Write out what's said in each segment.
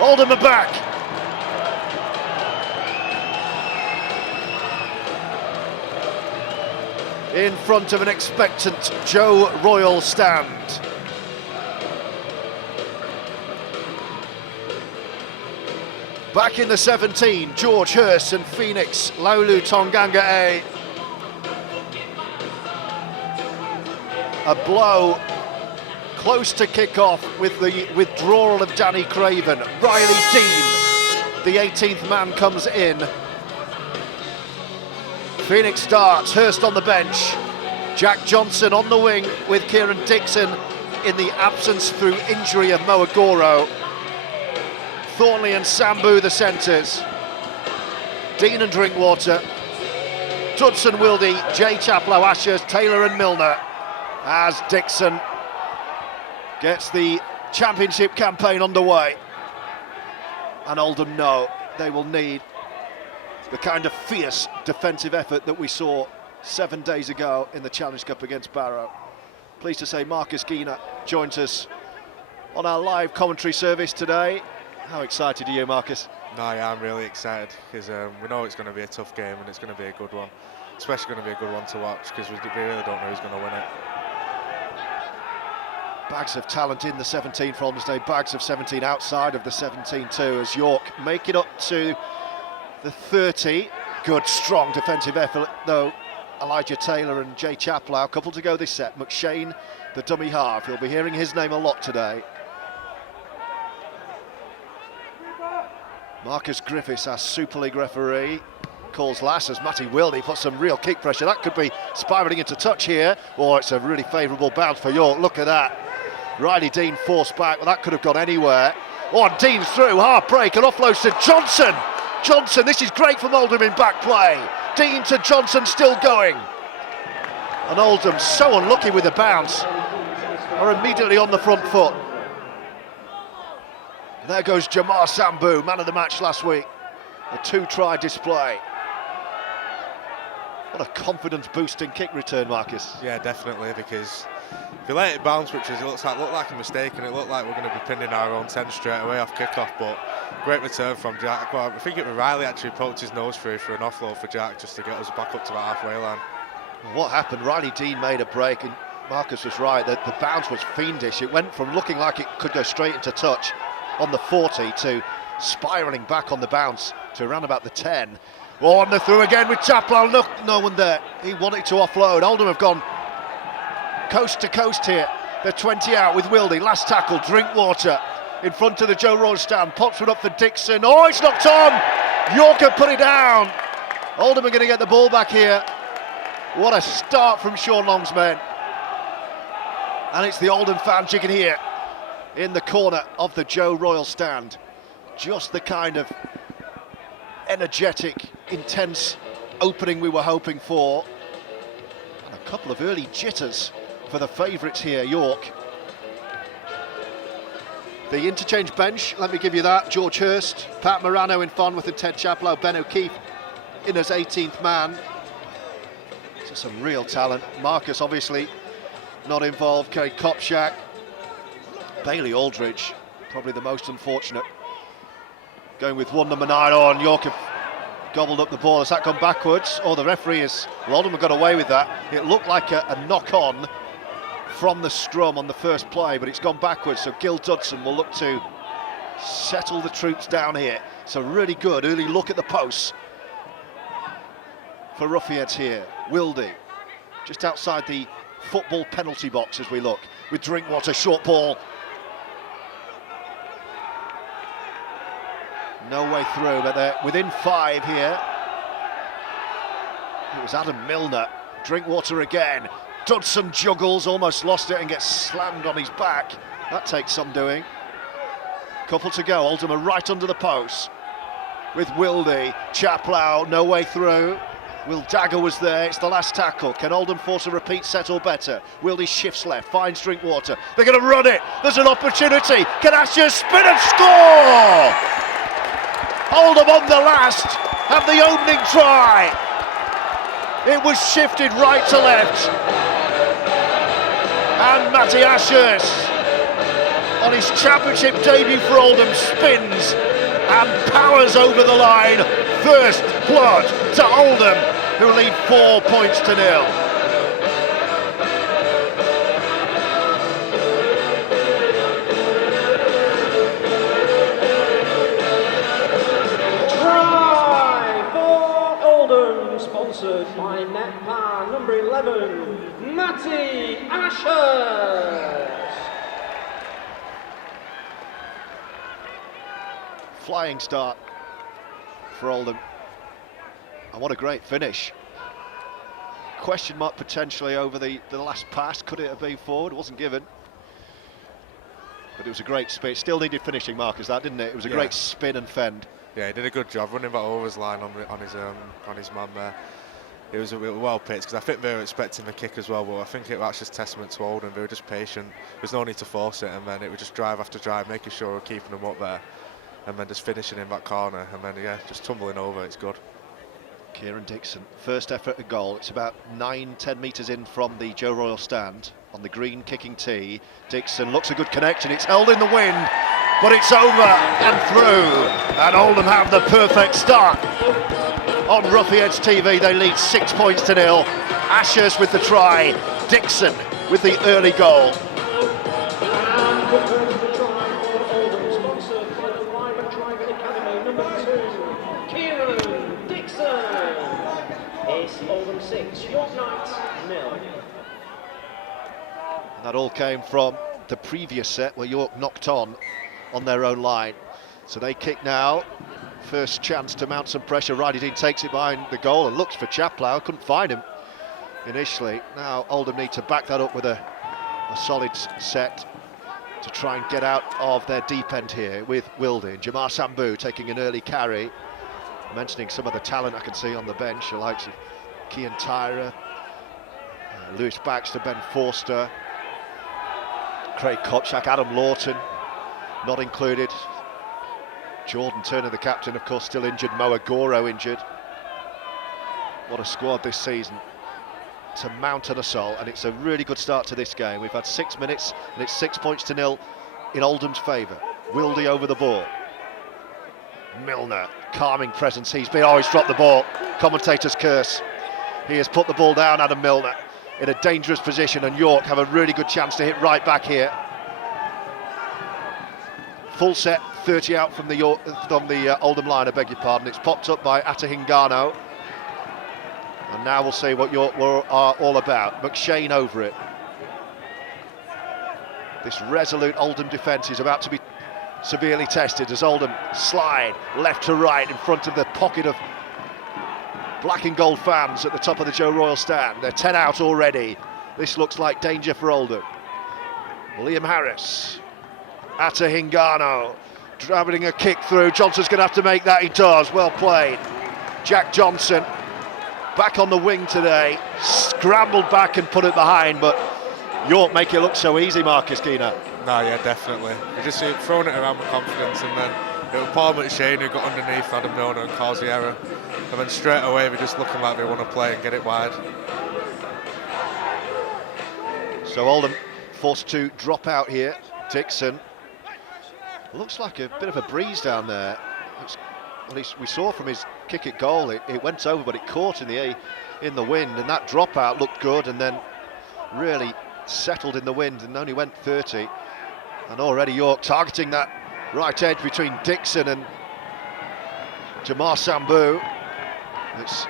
Oldham are back. In front of an expectant Joe Royal stand. Back in the 17, George Hurst and Phoenix, Laulu-Togaga'e. A blow close to kick-off with the withdrawal of Danny Craven. Riley Dean, the 18th man, comes in. Phoenix starts, Hurst on the bench. Jack Johnson on the wing with Kieran Dixon in the absence through injury of Mo Agoro. Thornley and Sambou the centres. Dean and Drinkwater. Dudson, Wildie, Jay Chaplow, Ashurst, Taylor and Milner. As Dixon gets the championship campaign underway. And Oldham know they will need the kind of fierce defensive effort that we saw 7 days ago in the Challenge Cup against Barrow. Pleased to say Marcus Geener joins us on our live commentary service today. How excited are you, Marcus? No, yeah, I'm really excited because we know it's going to be a tough game and it's going to be a good one. Especially going to be a good one to watch because we really don't know who's going to win it. Bags of talent in the 17 for Oldham Day, bags of 17 outside of the 17 too, as York make it up to the 30. Good, strong defensive effort though. Elijah Taylor and Jay Chaplow, a couple to go this set. McShane, the dummy half, you'll be hearing his name a lot today. Marcus Griffiths, our Super League referee, calls last as Matty Wildie puts some real kick pressure. That could be spiralling into touch here, or it's a really favourable bounce for York. Look at that. Riley Dean forced back, well, that could have gone anywhere. Oh, and Dean's through, hard break, and offloads to Johnson. Johnson, this is great from Oldham in back play. Dean to Johnson, still going. And Oldham so unlucky with the bounce, are immediately on the front foot. There goes Jamar Sambou, man of the match last week. A two-try display. What a confidence-boosting kick return, Marcus. Yeah, definitely, because if you let it bounce, which is, looked like a mistake, and it looked like we're going to be pinning our own 10 straight away off kick-off, but great return from Jack. Well, I think it was Riley actually poked his nose through for an offload for Jack just to get us back up to the halfway line. What happened? Riley Dean made a break, and Marcus was right, that the bounce was fiendish. It went from looking like it could go straight into touch on the 40 to spiralling back on the bounce to around about the 10. Oh, on the through again with Chaplow. Look, no one there. He wanted to offload. Oldham have gone coast to coast here. They're 20 out with Wildie. Last tackle, Drinkwater in front of the Joe Royal stand. Pops it up for Dixon. Oh, it's knocked on. Yorker put it down. Oldham are going to get the ball back here. What a start from Sean Long's men. And it's the Oldham fans you can hear in the corner of the Joe Royal stand. Just the kind of energetic, intense opening we were hoping for. And a couple of early jitters for the favourites here, York. The interchange bench, let me give you that. George Hurst, Pat Morano in Farnworth and Ted Chaplow, Ben O'Keefe in as 18th man. So some real talent. Marcus obviously not involved, Kerry Kopczak. Bailey Aldridge, probably the most unfortunate. Going with one number 9 on. York have gobbled up the ball. Has that gone backwards? Oh, the referee is... Well, Oldham have got away with that. It looked like a knock-on from the scrum on the first play, but it's gone backwards. So Gil Dudson will look to settle the troops down here. So really good early look at the posts for Roughyeds here. Wildie, just outside the football penalty box as we look. With Drinkwater, short ball. No way through, but they're within 5 here. It was Adam Milner. Drinkwater again. Dudson juggles, almost lost it and gets slammed on his back. That takes some doing. Couple to go. Oldham are right under the post with Wildie. Chaplow, no way through. Will Dagger was there, it's the last tackle. Can Oldham force a repeat set or better? Wildie shifts left, finds Drinkwater. They're going to run it, there's an opportunity. Can Ashurst spin and score? Oldham on the last, have the opening try. It was shifted right to left. And Matty Ashurst on his championship debut for Oldham, spins and powers over the line. First blood to Oldham, who lead 4 points to nil. Try for Oldham, sponsored by Netbar number 11, Matty Ashurst. Flying start for Oldham, and what a great finish. Question mark potentially over the last pass. Could it have been forward? It wasn't given, but it was a great spin. Still needed finishing, Marcus, that, didn't it? It was a great spin and fend. Yeah, he did a good job running back over his line on his man there. It was a well pitched, because I think they were expecting the kick as well, but I think it was just testament to Oldham. They were just patient. There was no need to force it, and then it was just drive after drive, making sure we're keeping them up there, and then just finishing in that corner, and then just tumbling over. It's good. Kieran Dixon, first effort at goal. It's about 9-10 metres in from the Joe Royal stand on the green kicking tee. Dixon looks a good connection. It's held in the wind, but it's over and through, and Oldham have the perfect start. On Roughyeds TV, they lead 6 points to nil. Ashurst with the try, Dixon with the early goal. Oldham 6, York Knights 0. And that all came from the previous set where York knocked on their own line. So they kick now. First chance to mount some pressure. Wildie takes it behind the goal and looks for Chaplow. Couldn't find him initially. Now Oldham need to back that up with a solid set to try and get out of their deep end here with Wildie. And Jamar Sambou taking an early carry. Mentioning some of the talent I can see on the bench, the likes of Cian Tyra, Lewis Baxter, Ben Forster, Craig Kopczak, Adam Lawton, not included. Jordan Turner, the captain, of course, still injured. Mo Agoro injured. What a squad this season to mount an assault, and it's a really good start to this game. We've had 6 minutes, and it's 6 points to nil in Oldham's favour. Wildie over the ball. Milner, calming presence. He's dropped the ball. Commentator's curse. He has put the ball down, Adam Milner, in a dangerous position, and York have a really good chance to hit right back here. Full set, 30 out from the Oldham line, I beg your pardon. It's popped up by Atahingano. And now we'll see what York are all about. McShane over it. This resolute Oldham defence is about to be severely tested as Oldham slide left to right in front of the pocket of black and gold fans at the top of the Joe Royal stand. They're 10 out already. This looks like danger for Oldham. Liam Harris, Atahingano, travelling a kick through. Johnson's going to have to make that. He does. Well played. Jack Johnson back on the wing today, scrambled back and put it behind, but York make it look so easy, Marcus Geener. No, yeah, definitely. You just see it throwing it around with confidence, and then it was Paul McShane who got underneath Adam Milner and caused the error. And then straight away, they're just looking like they want to play and get it wide. So Oldham forced to drop out here. Dixon. Looks like a bit of a breeze down there. At least we saw from his kick at goal, it went over, but it caught in the wind, and that dropout looked good, and then really settled in the wind and only went 30. And already York targeting that right edge between Dixon and Jamar Sambou. It's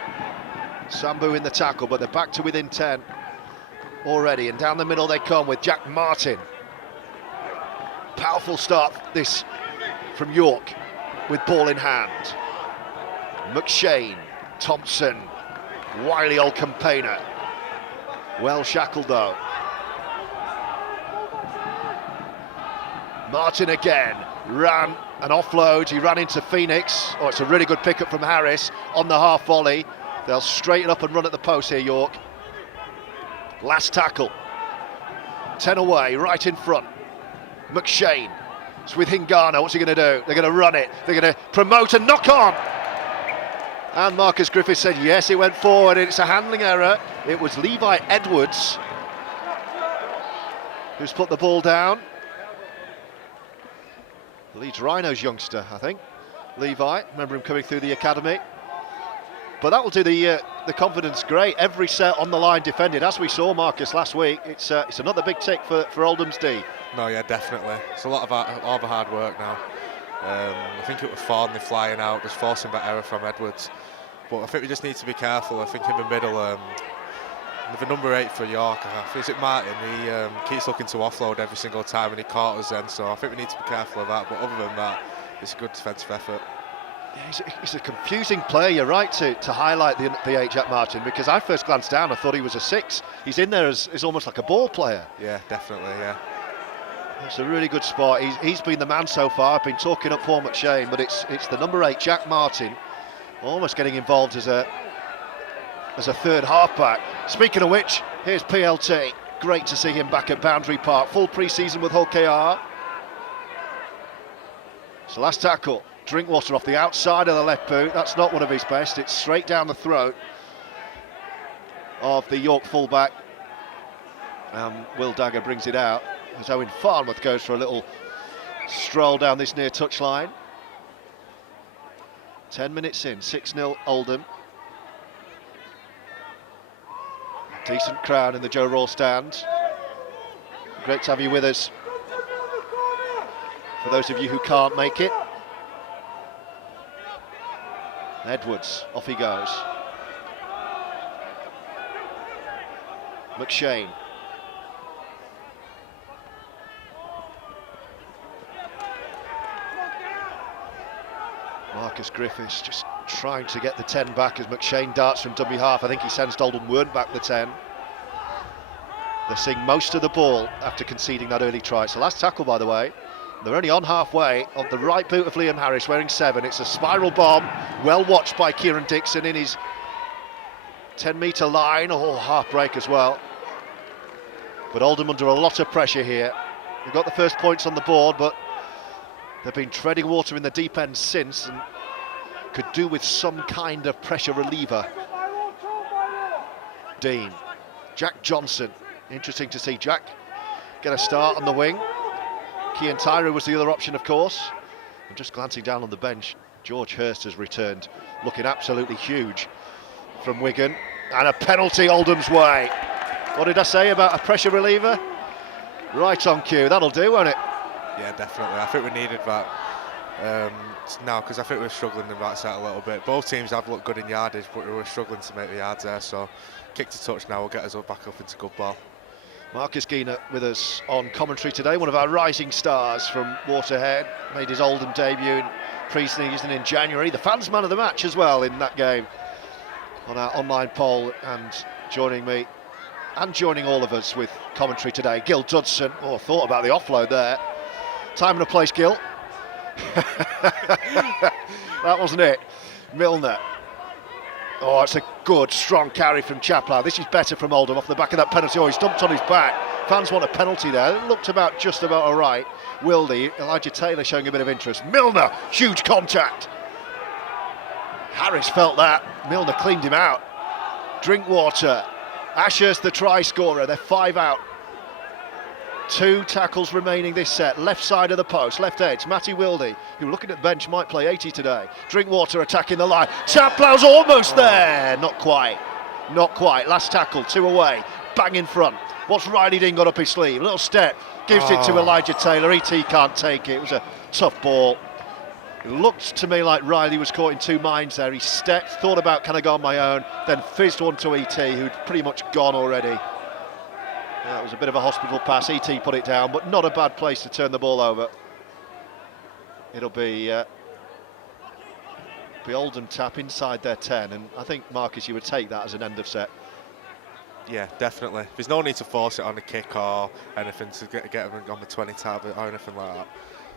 Sambou in the tackle, but they're back to within 10 already, and down the middle they come with Jack Martin. Powerful start this from York with ball in hand. McShane, Thompson, wily old campaigner. Well shackled though. Martin again, ran an offload, he ran into Phoenix. Oh, it's a really good pickup from Harris on the half volley. They'll straighten up and run at the post here, York. Last tackle. 10 away, right in front. McShane, it's with Hingano, what's he going to do? They're going to run it, they're going to promote and knock on. And Marcus Griffiths said yes, it went forward, it's a handling error. It was Levi Edwards who's put the ball down. Leeds Rhinos youngster, I think. Levi, remember him coming through the academy. But that will do the confidence great. Every set on the line defended, as we saw, Marcus, last week. It's another big tick for Oldham's D. No, yeah, definitely. It's a lot of all the hard work now. I think it was Thornley flying out, just forcing that error from Edwards. But I think we just need to be careful. I think in the middle, with the number 8 for York, is it Martin? He keeps looking to offload every single time, and he caught us then. So I think we need to be careful of that. But other than that, it's a good defensive effort. Yeah, he's a confusing player, you're right to highlight the 8, Jack Martin, because I first glanced down, I thought he was a 6. He's in there as almost like a ball player. Yeah, definitely, yeah. It's a really good spot. He's been the man so far. I've been talking up Paul McShane, but it's the number 8, Jack Martin, almost getting involved as a third halfback. Speaking of which, here's PLT. Great to see him back at Boundary Park. Full pre-season with Hull KR. So last tackle. Drinkwater off the outside of the left boot. That's not one of his best. It's straight down the throat of the York fullback. Will Dagger brings it out as Owen Farnworth goes for a little stroll down this near touchline. 10 minutes in, 6-0 Oldham. Decent crowd in the Joe Roll stand. Great to have you with us. For those of you who can't make it. Edwards, off he goes. McShane. Marcus Griffiths just trying to get the 10 back as McShane darts from dummy half. I think he sensed Oldham weren't back the 10. They're seeing most of the ball after conceding that early try. It's the last tackle, by the way. They're only on halfway on the right boot of Liam Harris, wearing 7. It's a spiral bomb, well watched by Kieran Dixon in his 10-metre line. Oh, half break as well. But Oldham under a lot of pressure here. They've got the first points on the board, but they've been treading water in the deep end since and could do with some kind of pressure reliever. Dean, Jack Johnson. Interesting to see Jack get a start on the wing. Kian Tyra was the other option, of course. And just glancing down on the bench, George Hurst has returned, looking absolutely huge from Wigan. And a penalty Oldham's way. What did I say about a pressure reliever? Right on cue, that'll do, won't it? Yeah, definitely. I think we needed that now, because I think we're struggling in that set a little bit. Both teams have looked good in yardage, but we were struggling to make the yards there. So kick to touch now will get us back up into good ball. Marcus Geener with us on commentary today, one of our rising stars from Waterhead, made his Oldham debut in pre-season in January, the fans man of the match as well in that game on our online poll, and joining me and joining all of us with commentary today, Gil Dudson. Oh, thought about the offload there. Time and a place, Gil. That wasn't it. Milner. Oh, it's a good, strong carry from Chaplow. This is better from Oldham off the back of that penalty. Oh, he's dumped on his back. Fans want a penalty there. It looked just about all right. Wildie, Elijah Taylor showing a bit of interest. Milner, huge contact. Harris felt that. Milner cleaned him out. Drinkwater. Ashurst, the try scorer. They're 5 out. 2 tackles remaining this set. Left side of the post, left edge. Matty Wildie, who looking at the bench might play 80 today. Drinkwater attacking the line. Chaplow's almost there. Not quite. Not quite. Last tackle, 2 away. Bang in front. What's Riley Dean got up his sleeve? A little step. Gives it to Elijah Taylor. ET can't take it. It was a tough ball. It looked to me like Riley was caught in 2 minds there. He stepped, thought about can I go on my own, then fizzed one to ET, who'd pretty much gone already. Yeah, it was a bit of a hospital pass. ET put it down, but not a bad place to turn the ball over. It'll be Oldham tap inside their 10, and I think, Marcus, you would take that as an end of set. Yeah, definitely. There's no need to force it on a kick or anything to get them on the 20 tab or anything like that.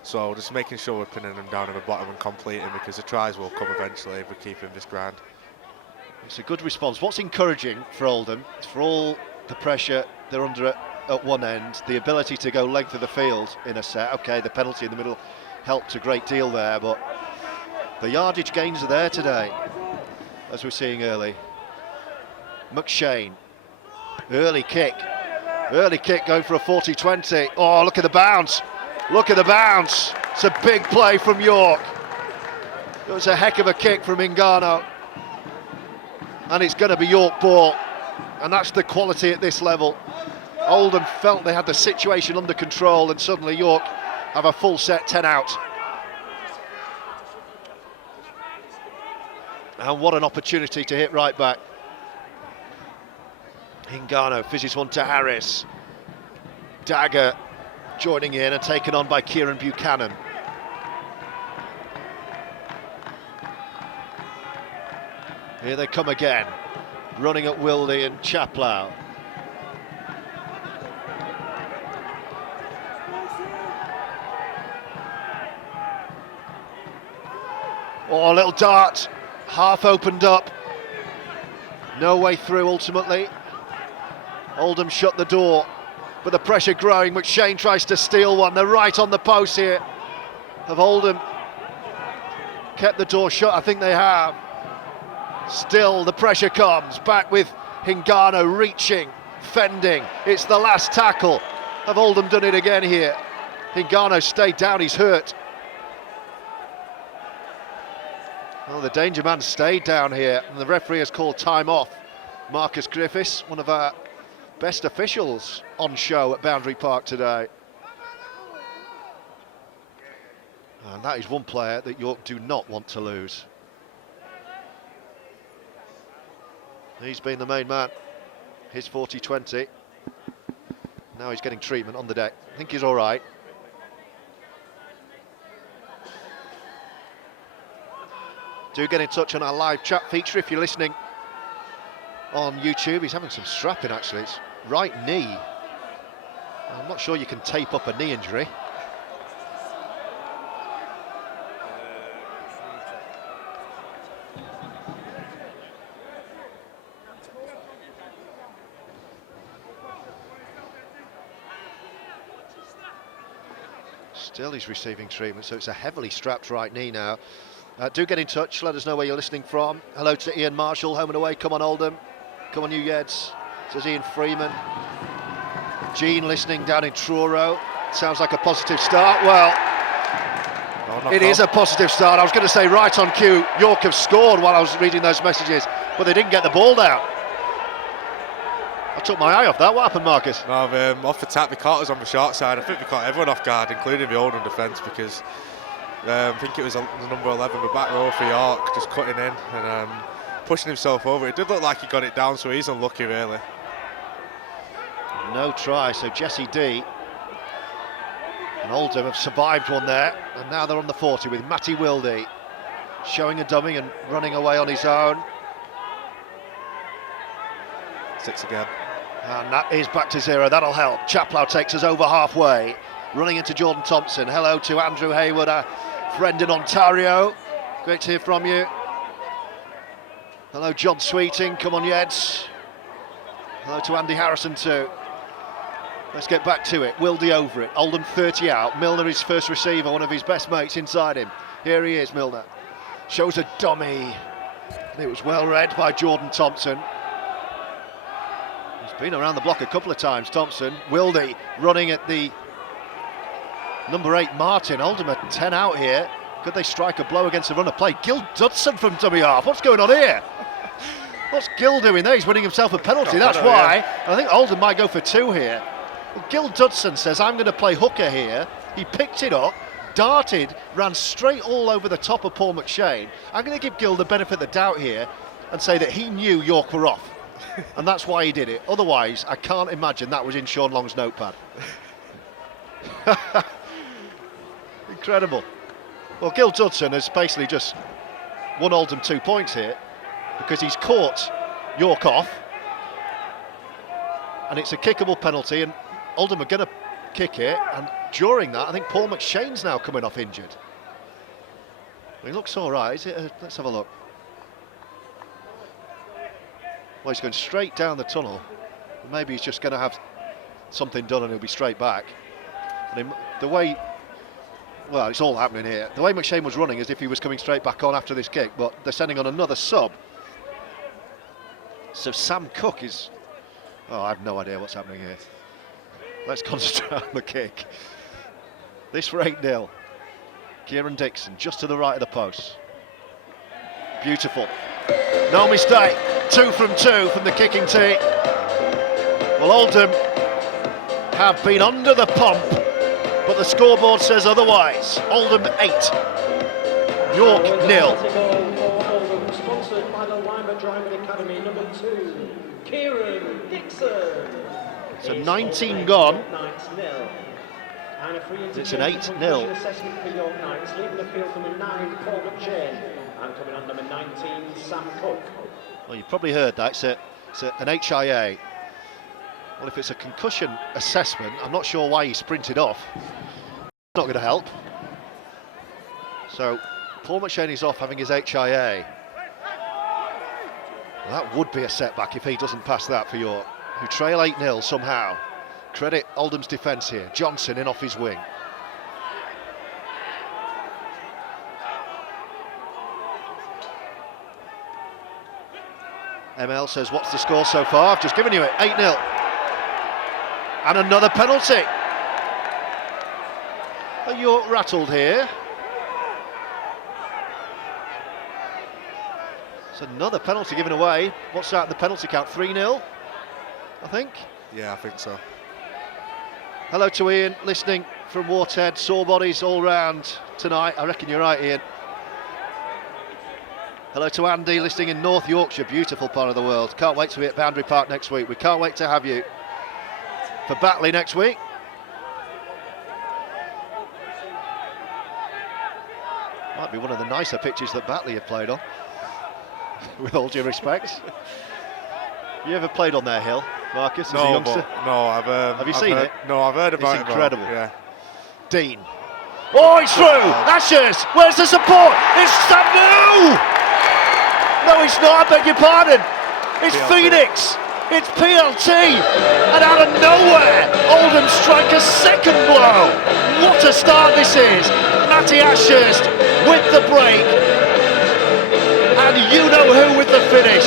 So just making sure we're pinning them down in the bottom and completing, because the tries will come eventually if we keep in this grind. It's a good response. What's encouraging for Oldham, for all the pressure they're under at one end, the ability to go length of the field in a set. Okay, the penalty in the middle helped a great deal there, but the yardage gains are there today, as we're seeing early. McShane, early kick going for a 40-20. Oh, look at the bounce, look at the bounce. It's a big play from York. It was a heck of a kick from Ingano. And it's going to be York ball. And that's the quality at this level. Oldham felt they had the situation under control, and suddenly York have a full set 10 out. And what an opportunity to hit right back. Ingano fizzes one to Harris. Dagger joining in and taken on by Kieran Buchanan. Here they come again, running at Wildie and Chaplow. Oh, a little dart, half opened up. No way through ultimately. Oldham shut the door, but the pressure growing. McShane tries to steal one. They're right on the post here. Have Oldham kept the door shut? I think they have. Still the pressure comes, back with Ingano reaching, fending. It's the last tackle. Have Oldham done it again here? Ingano stayed down, he's hurt. Well, the danger man stayed down here, and the referee has called time off. Marcus Griffiths, one of our best officials on show at Boundary Park today. And that is one player that York do not want to lose. He's been the main man, his 40-20. Now he's getting treatment on the deck. I think he's all right. Do get in touch on our live chat feature if you're listening on YouTube. He's having some strapping actually, it's right knee. I'm not sure you can tape up a knee injury. Still he's receiving treatment, so it's a heavily strapped right knee now. Do get in touch, let us know where you're listening from. Hello to Ian Marshall, home and away. Come on Oldham, come on you Yeds, says Ian Freeman. Gene listening down in Truro. Sounds like a positive start. Well, it is a positive start. I was going to say right on cue, York have scored while I was reading those messages, but they didn't get the ball down. I took my eye off that. What happened, Marcus? No, off the tap, we caught us on the short side. I think we caught everyone off guard, including the Oldham defence, because I think it was the number 11, the back row for York, just cutting in and pushing himself over. It did look like he got it down, so he's unlucky, really. No try, so Jesse D and Oldham have survived one there, and now they're on the 40 with Matty Wildie showing a dummy and running away on his own. 6 again. And that is back to 0, that'll help. Chaplow takes us over halfway, running into Jordan Thompson. Hello to Andrew Hayward, our friend in Ontario. Great to hear from you. Hello John Sweeting, come on Yeds. Hello to Andy Harrison too. Let's get back to it. Wildie over it. Oldham 30 out. Milner his first receiver, one of his best mates inside him. Here he is, Milner. Shows a dummy. It was well read by Jordan Thompson. He's been around the block a couple of times, Thompson. Wildie running at the number 8, Martin. Oldham are 10 out here. Could they strike a blow against the run of play? Gil Dudson from dummy half. What's going on here? What's Gil doing there? He's winning himself a penalty. That's why. Yeah. I think Oldham might go for 2 here. Well, Gil Dudson says, I'm going to play hooker here. He picked it up, darted, ran straight all over the top of Paul McShane. I'm going to give Gil the benefit of the doubt here and say that he knew York were off. And that's why he did it. Otherwise, I can't imagine that was in Sean Long's notepad. Incredible. Well, Gil Dudson has basically just won Oldham 2 points here because he's caught York off. And it's a kickable penalty, and Oldham are going to kick it. And during that, I think Paul McShane's now coming off injured. He looks all right. Is it let's have a look. Well, he's going straight down the tunnel. Maybe he's just going to have something done and he'll be straight back. And the way, well, it's all happening here. The way McShane was running as if he was coming straight back on after this kick, but they're sending on another sub. So Sam Cook is, oh, I have no idea what's happening here. Let's concentrate on the kick. This for 8-0. Kieran Dixon, just to the right of the post. Beautiful. No mistake. 2 from 2 from the kicking tee. Well, Oldham have been under the pump, but the scoreboard says otherwise. Oldham 8, York 0. Sponsored by the Lima Driving Academy, number 2, Kieran Dixon. So 19 gone. And a free It's an 8-0. assessment for York Knights, leaving the field number 9, Paul McShane, and coming on number 19, Sam Cook. Well, you've probably heard that. It's an HIA. Well, if it's a concussion assessment, I'm not sure why he sprinted off. Not going to help. So, Paul McShane is off having his HIA. Well, that would be a setback if he doesn't pass that for York, who trail 8-0 somehow. Credit Oldham's defence here. Johnson in off his wing. ML says, what's the score so far? I've just given you it, 8-0. And another penalty. Are York rattled here? It's another penalty given away. What's that in the penalty count? 3-0, I think? Yeah, I think so. Hello to Ian, listening from Watehead. Sore bodies all round tonight. I reckon you're right, Ian. Hello to Andy, listening in North Yorkshire, beautiful part of the world. Can't wait to be at Boundary Park next week. We can't wait to have you for Batley next week. Might be one of the nicer pitches that Batley have played on, with all due respect. You ever played on their hill, Marcus, as a youngster? Have you seen it? No, I've heard about it. It's incredible. Yeah. Dean. Oh, it's through! Ashurst! Where's the support? It's Sambou! No, it's not, I beg your pardon. It's PLT. Phoenix. It's PLT. And out of nowhere, Oldham strike a second blow. What a start this is. Matty Ashurst with the break. And you know who with the finish.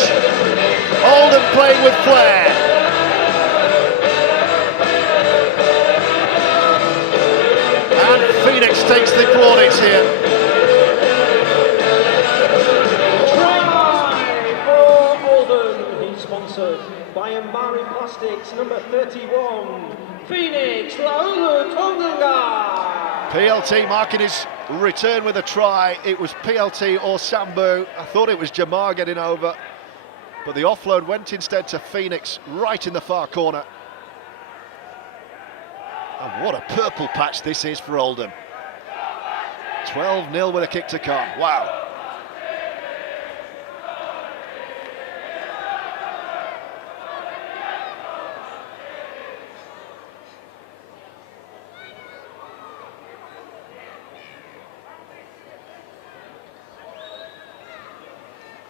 Oldham playing with flair. And Phoenix takes the plaudits here. Try for Oldham. He's sponsored by Mbari Plastics, number 31, Phoenix Laulu-Togaga'e. PLT marking his return with a try. It was PLT or Sambou. I thought it was Jamar getting over, but the offload went instead to Phoenix, right in the far corner. And what a purple patch this is for Oldham. 12-0 with a kick to come. Wow.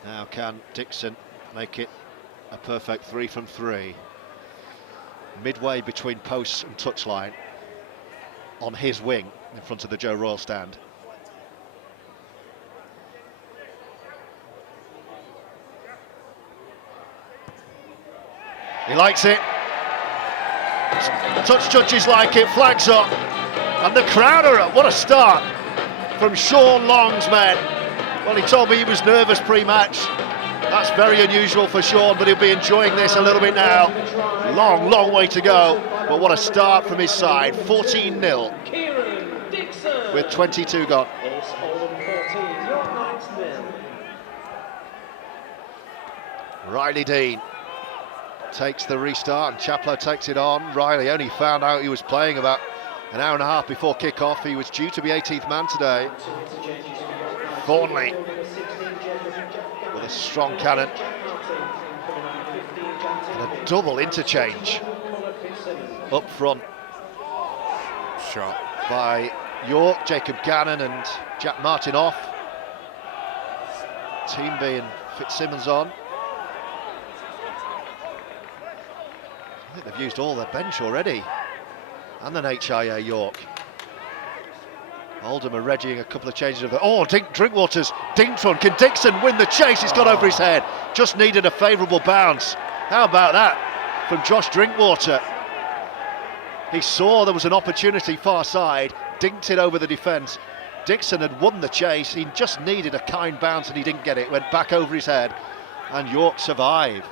Now can Dixon make it a perfect 3 from 3? Midway between posts and touchline, on his wing in front of the Joe Royal stand. He likes it. Touch judges like it, flags up, and the crowd are up. What a start from Sean Long's men. Well, he told me he was nervous pre-match. That's very unusual for Sean, but he'll be enjoying this a little bit now. Long, long way to go, but what a start from his side. 14-0 with 22 gone. It's Oldham 14, York Knights 0. Riley Dean takes the restart and Chaplow takes it on. Riley only found out he was playing about an hour and a half before kick-off. He was due to be 18th man today. Thornley with a strong cannon and a double interchange up front Shot by York. Jacob Gannon and Jack Martin off. Team B and Fitzsimmons on. I think they've used all their bench already, and then HIA York. Oldham are readying a couple of changes of the... Oh, Drinkwater's dinked one. Can Dixon win the chase? He's got over his head. Just needed a favourable bounce. How about that from Josh Drinkwater? He saw there was an opportunity far side, dinked it over the defence, Dixon had won the chase. He just needed a kind bounce and he didn't get it. Went back over his head and York survived.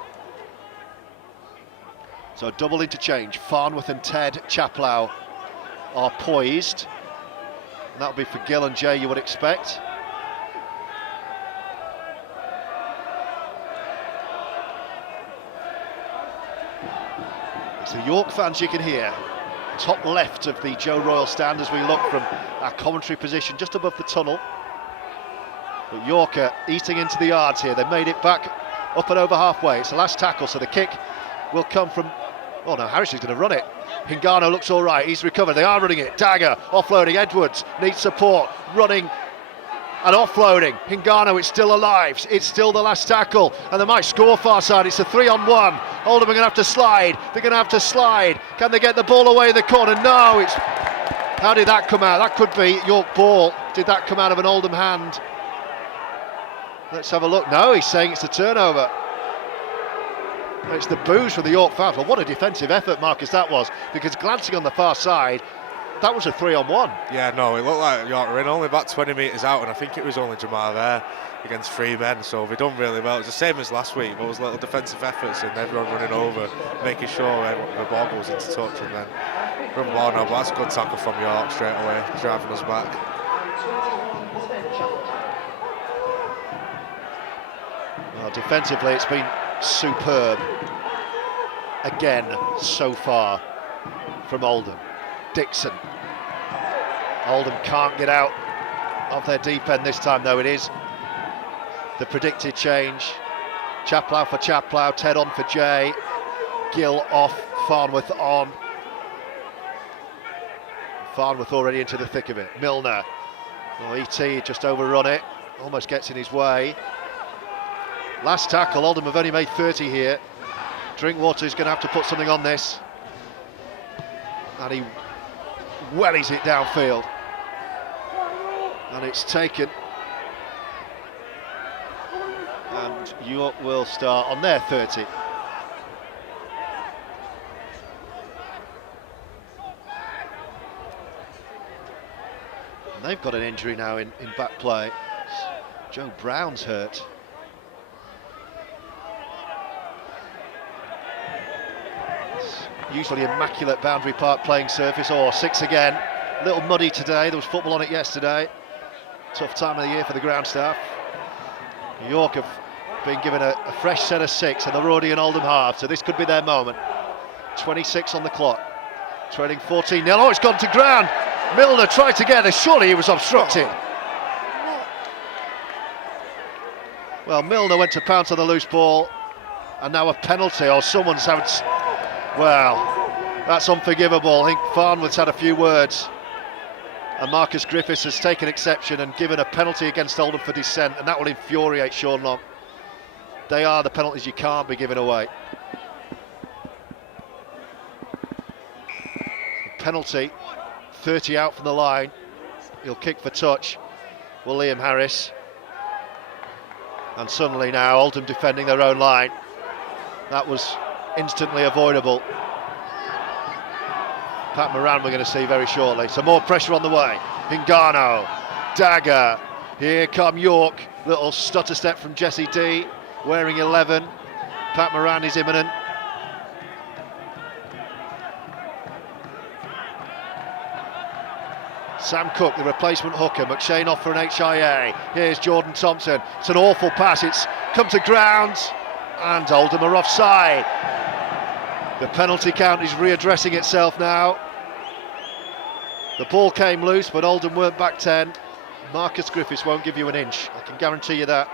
So a double interchange. Farnworth and Ted Chaplow are poised. And that'll be for Gill and Jay, you would expect. It's the York fans you can hear. Top left of the Joe Royal stand as we look from our commentary position just above the tunnel. But York are eating into the yards here. They've made it back up and over halfway. It's the last tackle, so the kick will come from... Oh no, Harris is going to run it. Hingano looks all right, he's recovered. They are running it. Dagger offloading. Edwards needs support. Running and offloading. Hingano, it's still alive. It's still the last tackle, and they might score far side. It's a 3-on-1. Oldham are going to have to slide. They're going to have to slide. Can they get the ball away in the corner? No. It's... How did that come out? That could be York ball. Did that come out of an Oldham hand? Let's have a look. No, he's saying it's a turnover. It's the boos from the York fans. Well, what a defensive effort, Marcus, that was. Because glancing on the far side, that was a 3-on-1. Yeah, no, it looked like York were in only about 20 metres out, and I think it was only Jamal there against 3 men, so they've done really well. It was the same as last week, those little defensive efforts and everyone running over, making sure the ball goes into touch, and then run the ball now. But that's a good tackle from York straight away, driving us back. Well, defensively, it's been superb again so far from Oldham. Dixon. Oldham can't get out of their deep end this time, though. It is the predicted change. Chaplow for Chaplow, Ted on for Jay, Gill off, Farnworth on. Farnworth already into the thick of it. Milner. Oh, E.T. just overrun it, almost gets in his way. Last tackle. Oldham have only made 30 here. Drinkwater's going to have to put something on this. And he wellies it downfield. And it's taken. And York will start on their 30. And they've got an injury now in back play. Joe Brown's hurt. Usually immaculate Boundary Park playing surface. Oh, 6 again. A little muddy today. There was football on it yesterday. Tough time of the year for the ground staff. York have been given a fresh set of 6, and they're already in Oldham half, so this could be their moment. 26 on the clock. Trailing 14-0. Oh, it's gone to ground. Milner tried to get there. Surely he was obstructed. Well, Milner went to pounce on the loose ball, and now a penalty, or someone's having... Well, that's unforgivable. I think Farnworth's had a few words, and Marcus Griffiths has taken exception and given a penalty against Oldham for dissent, and that will infuriate Sean Long. They are the penalties you can't be giving away. Penalty, 30 out from the line. He'll kick for touch. Will Liam Harris. And suddenly now Oldham defending their own line. That was instantly avoidable. Pat Moran we're going to see very shortly. So more pressure on the way. Hingano, Dagger. Here come York. Little stutter step from Jesse D, wearing 11. Pat Moran is imminent. Sam Cook, the replacement hooker. McShane off for an HIA. Here's Jordan Thompson. It's an awful pass. It's come to ground, and Oldham are offside. The penalty count is readdressing itself now. The ball came loose, but Oldham weren't back 10. Marcus Griffiths won't give you an inch, I can guarantee you that.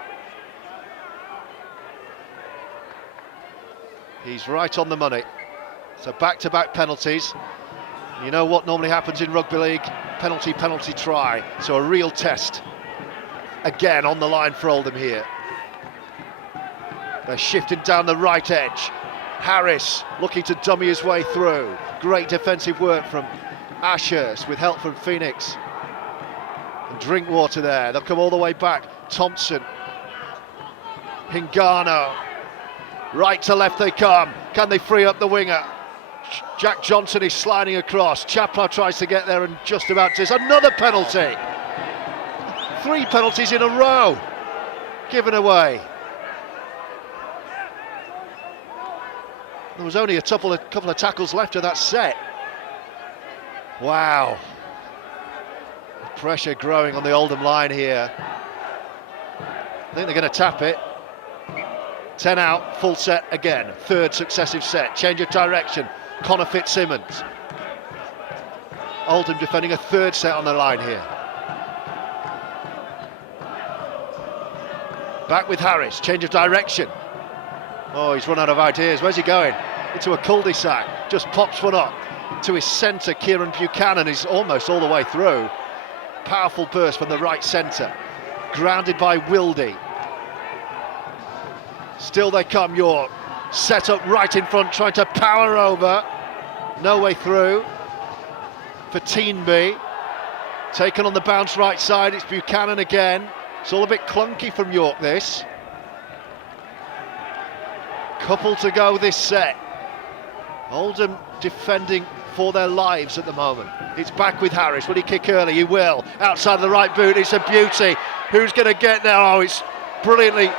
He's right on the money. So back-to-back penalties. You know what normally happens in rugby league? Penalty, penalty, try. So a real test. Again on the line for Oldham here. They're shifting down the right edge. Harris looking to dummy his way through. Great defensive work from Ashurst with help from Phoenix. And Drinkwater there. They'll come all the way back. Thompson. Hingano. Right to left they come. Can they free up the winger? Jack Johnson is sliding across. Chaplow tries to get there and just about does. Another penalty. 3 penalties in a row given away. There was only a couple of tackles left of that set. Wow. The pressure growing on the Oldham line here. I think they're going to tap it. 10 out, full set again. 3rd successive set. Change of direction. Connor Fitzsimmons. Oldham defending a 3rd set on the line here. Back with Harris. Change of direction. Oh, he's run out of ideas. Where's he going? Into a cul-de-sac. Just pops one up to his centre. Kieran Buchanan is almost all the way through. Powerful burst from the right centre. Grounded by Wildie. Still they come, York. Set up right in front, trying to power over. No way through for Teenby. Taken on the bounce right side, it's Buchanan again. It's all a bit clunky from York, this. Couple to go this set. Oldham defending for their lives at the moment. It's back with Harris. Will he kick early? He will. Outside the right boot, it's a beauty. Who's going to get there? Oh, it's brilliantly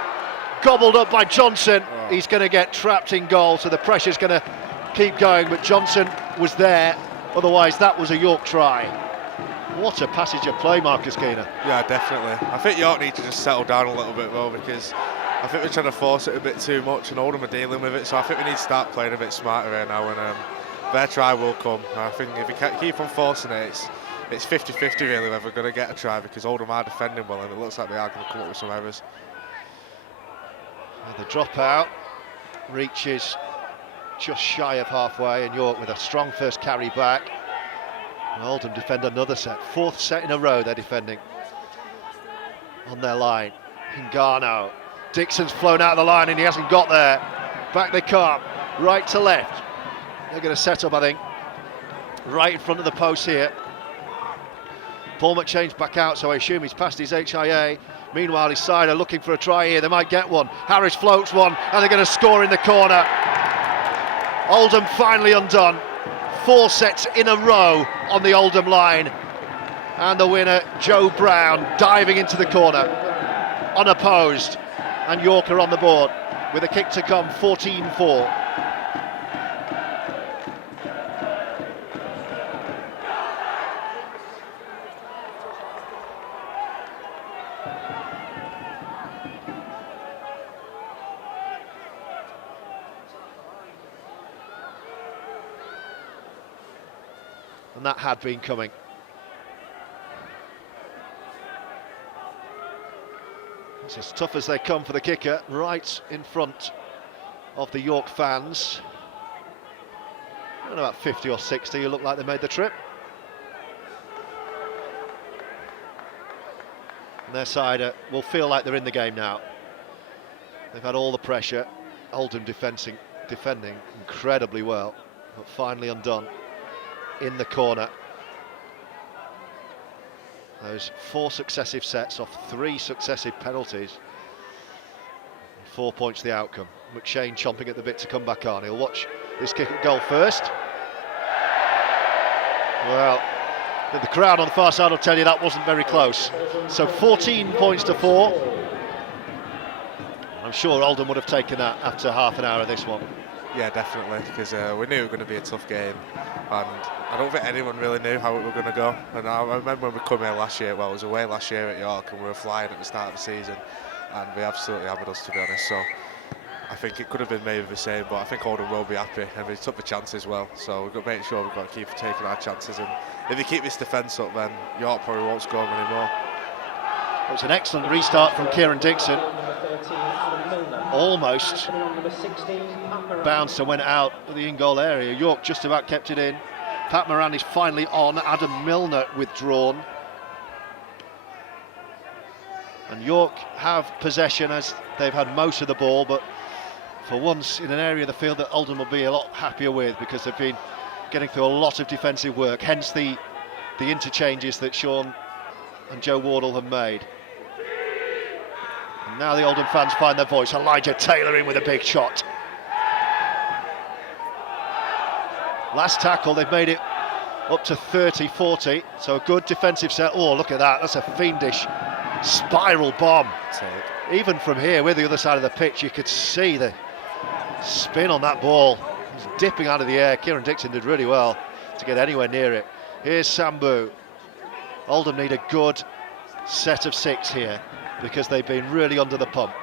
gobbled up by Johnson. He's going to get trapped in goal, so the pressure's going to keep going, but Johnson was there. Otherwise, that was a York try. What a passage of play, Marcus Geener. Yeah, definitely. I think York need to just settle down a little bit though, because I think we're trying to force it a bit too much and Oldham are dealing with it, so I think we need to start playing a bit smarter here now, and their try will come. I think if we keep on forcing it, it's 50-50 really whether we're going to get a try, because Oldham are defending well and it looks like they are going to come up with some errors. The dropout reaches just shy of halfway, and York with a strong first carry back. And Oldham defend another set, 4th set in a row they're defending on their line. Hingano. Dixon's flown out of the line and he hasn't got there. Back they come, right to left. They're going to set up, I think, right in front of the post here. Paul McShane's back out, so I assume he's past his HIA. Meanwhile, his side are looking for a try here. They might get one. Harris floats one, and they're going to score in the corner. Oldham finally undone. 4 sets in a row on the Oldham line. And the winner, Joe Brown, diving into the corner, unopposed. And York are on the board with a kick to come, 14-4. And that had been coming. It's as tough as they come for the kicker, right in front of the York fans. I don't know, about 50 or 60 who look like they made the trip. And their side will feel like they're in the game now. They've had all the pressure. Oldham defending incredibly well, but finally undone in the corner. Those 4 successive sets off 3 successive penalties. 4 points the outcome. McShane chomping at the bit to come back on. He'll watch this kick at goal first. Well, the crowd on the far side will tell you that wasn't very close. So 14 points to 4. I'm sure Oldham would have taken that after half an hour of this one. Yeah, definitely, because we knew it was going to be a tough game, and I don't think anyone really knew how it was going to go. And I remember when we come here last year, well, it was away last year at York, and we were flying at the start of the season, and they absolutely hammered us, to be honest. So I think it could have been maybe the same, but I think Oldham will be happy, and we took the chances well. So we've got to make sure we've got to keep taking our chances, and if we keep this defence up, then York probably won't score many more. It was an excellent restart from Kieran Dixon. Almost bounced and went out of the in-goal area. York just about kept it in. Pat Moran is finally on. Adam Milner withdrawn. And York have possession as they've had most of the ball, but for once in an area of the field that Oldham will be a lot happier with, because they've been getting through a lot of defensive work, hence the interchanges that Sean and Joe Wardle have made. And now the Oldham fans find their voice. Elijah Taylor in with a big shot. Last tackle, they've made it up to 30-40, so a good defensive set. Oh, look at that, that's a fiendish spiral bomb. Take. Even from here, with the other side of the pitch, you could see the spin on that ball. It was dipping out of the air. Kieran Dixon did really well to get anywhere near it. Here's Sambou. Oldham need a good set of 6 here because they've been really under the pump.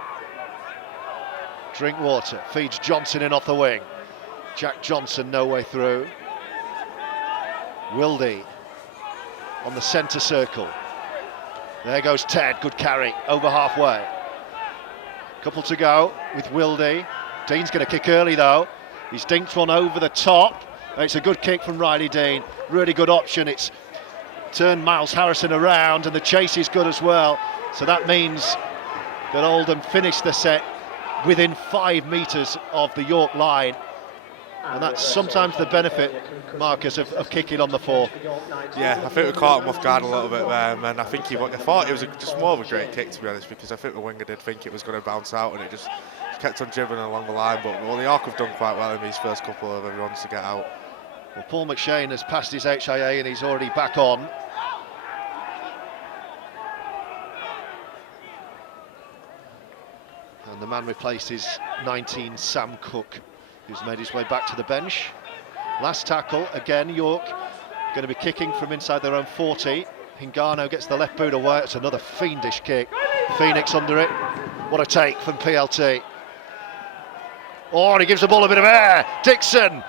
Drinkwater feeds Johnson in off the wing. Jack Johnson no way through. Wildie on the centre circle. There goes Ted, good carry, over halfway. Couple to go with Wildie. Dean's going to kick early though. He's dinked one over the top. It's a good kick from Riley Dean. Really good option. It's turned Miles Harrison around and the chase is good as well. So that means that Oldham finished the set within 5 metres of the York line. And that's sometimes the benefit, Marcus, of kicking on the 4. Yeah, I think we caught him off guard a little bit there, and I think I thought it was just more of a great kick, to be honest, because I think the winger did think it was going to bounce out, and it just kept on dribbling along the line. But the York have done quite well in these first couple of runs to get out. Well, Paul McShane has passed his HIA and he's already back on. And the man replaced is 19, Sam Cook, who's made his way back to the bench. Last tackle, again, York going to be kicking from inside their own 40. Hingano gets the left boot away. It's another fiendish kick. Phoenix under it. What a take from PLT. Oh, and he gives the ball a bit of air. Dixon.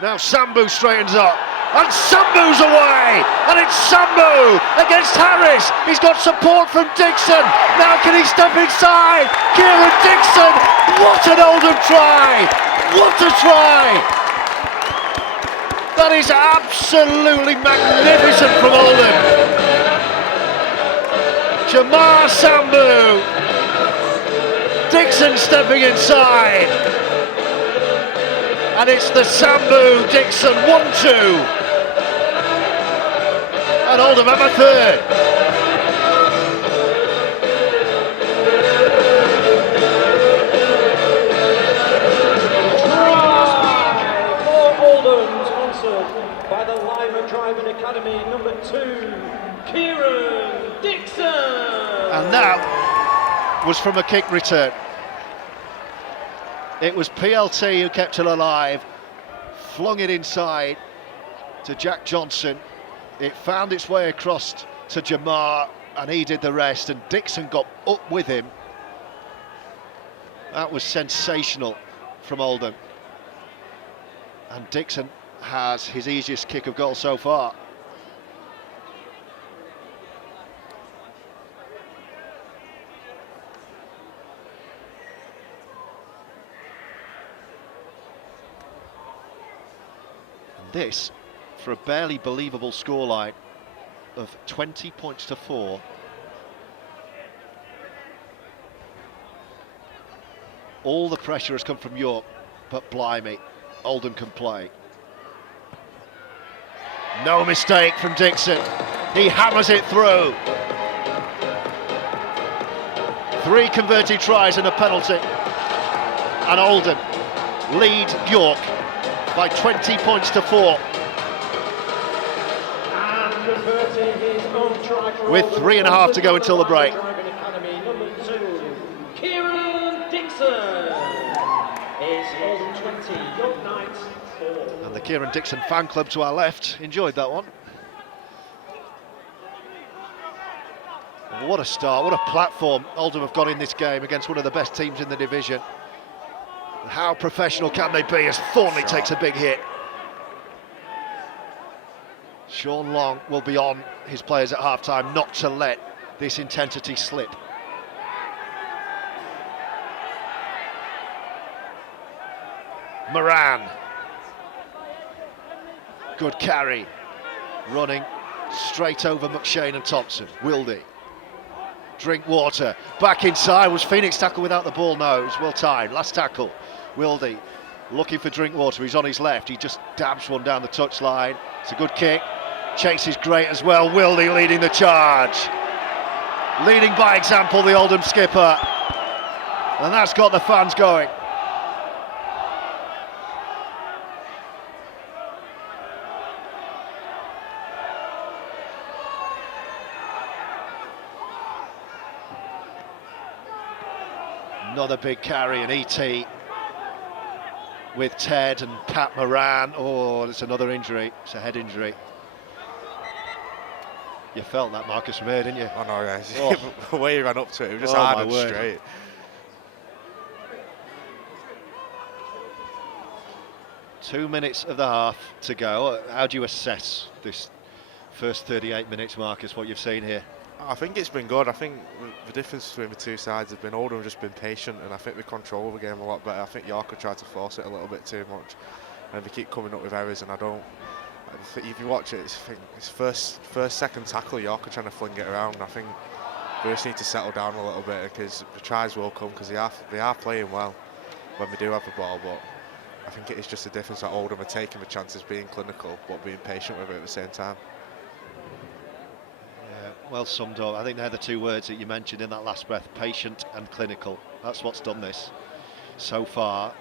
Now Sambou straightens up. And Sambou's away! And it's Sambou against Harris. He's got support from Dixon. Now can he step inside? Kieran Dixon. What an Oldham try! What a try! That is absolutely magnificent from Oldham. Jamar Sambou. Dixon stepping inside. And it's the Sambou-Dixon 1-2. And Oldham have a third. Try for Oldham, sponsored by the Lima Driving Academy, number 2, Kieran Dixon. And that was from a kick return. It was PLT who kept it alive, flung it inside to Jack Johnson. It found its way across to Jamar and he did the rest, and Dixon got up with him. That was sensational from Oldham. And Dixon has his easiest kick of goal so far. This for a barely believable scoreline of 20 points to 4. All the pressure has come from York, but blimey, Oldham can play. No mistake from Dixon. He hammers it through. 3 converted tries and a penalty. And Oldham lead York by 20 points to 4. With 3.5 to go until the break. Kieran Dixon is Oldham 20, York Knights 4. And the Kieran Dixon fan club to our left enjoyed that one. What a start, what a platform Oldham have got in this game against one of the best teams in the division. How professional can they be as Thornley takes a big hit? Sean Long will be on his players at half-time not to let this intensity slip. Moran. Good carry. Running straight over McShane and Thompson. Wildie. Drinkwater. Back inside. Was Phoenix tackle without the ball? No, it was well timed. Last tackle. Wildie looking for Drinkwater. He's on his left. He just dabs one down the touchline. It's a good kick. Chase is great as well. Wildie leading the charge. Leading by example, the Oldham skipper. And that's got the fans going. Another big carry, and ET with Ted and Pat Moran. Oh, it's another injury. It's a head injury. You felt that, Marcus, from here, didn't you? Oh no, yeah. Oh. The way he ran up to it was just Oh, hard my and word. straight. 2 minutes of the half to go. How do you assess this first 38 minutes, Marcus, what you've seen here? I think it's been good. I think the difference between the two sides have been Oldham just been patient, and I think we control the game a lot better. I think York tried to force it a little bit too much, and they keep coming up with errors. And if you watch it, it's first, second tackle. York are trying to fling it around. I think we just need to settle down a little bit, because the tries will come, because they are playing well when we do have the ball. But I think it is just a difference that Oldham are taking the chances, being clinical, but being patient with it at the same time. Well summed up. I think they're the two words that you mentioned in that last breath: patient and clinical. That's what's done this so far.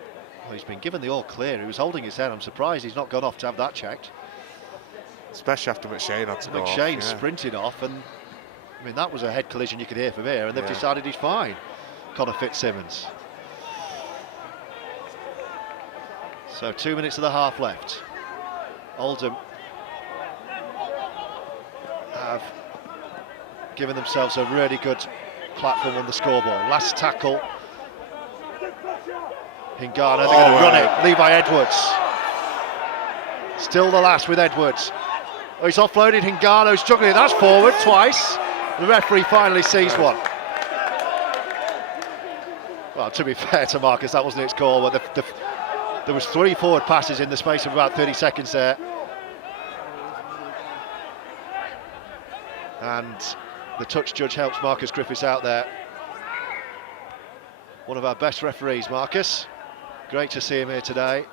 Well, he's been given the all clear. He was holding his head. I'm surprised he's not gone off to have that checked. Especially after McShane had to go off. McShane sprinted off, and I mean, that was a head collision you could hear from here, and they've decided he's fine. Connor Fitzsimmons. So 2 minutes of the half left. Oldham have given themselves a really good platform on the scoreboard. Last tackle. Hingano, they're going to run it. Levi Edwards. Still the last with Edwards. Oh, he's offloaded. Hingano struggling. That's forward twice. The referee finally sees one. Well, to be fair to Marcus, that wasn't its call. But there was 3 forward passes in the space of about 30 seconds there. And the touch judge helps Marcus Griffiths out there. One of our best referees, Marcus. Great to see him here today.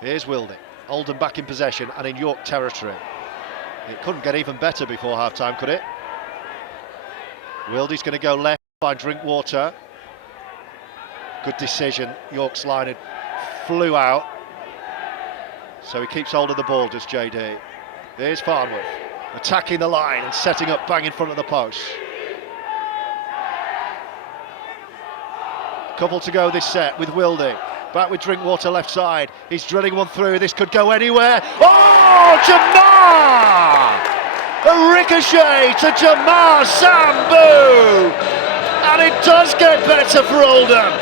Here's Wildie. Oldham back in possession and in York territory. It couldn't get even better before half-time, could it? Wildie's going to go left, find Drinkwater. Good decision. York's line had flew out. So he keeps hold of the ball, does JD. Here's Farnworth, attacking the line and setting up bang in front of the post. Couple to go this set with Wildie. Back with Drinkwater left side. He's drilling one through. This could go anywhere. Oh, Jamar! A ricochet to Jamar Sambou! And it does get better for Oldham.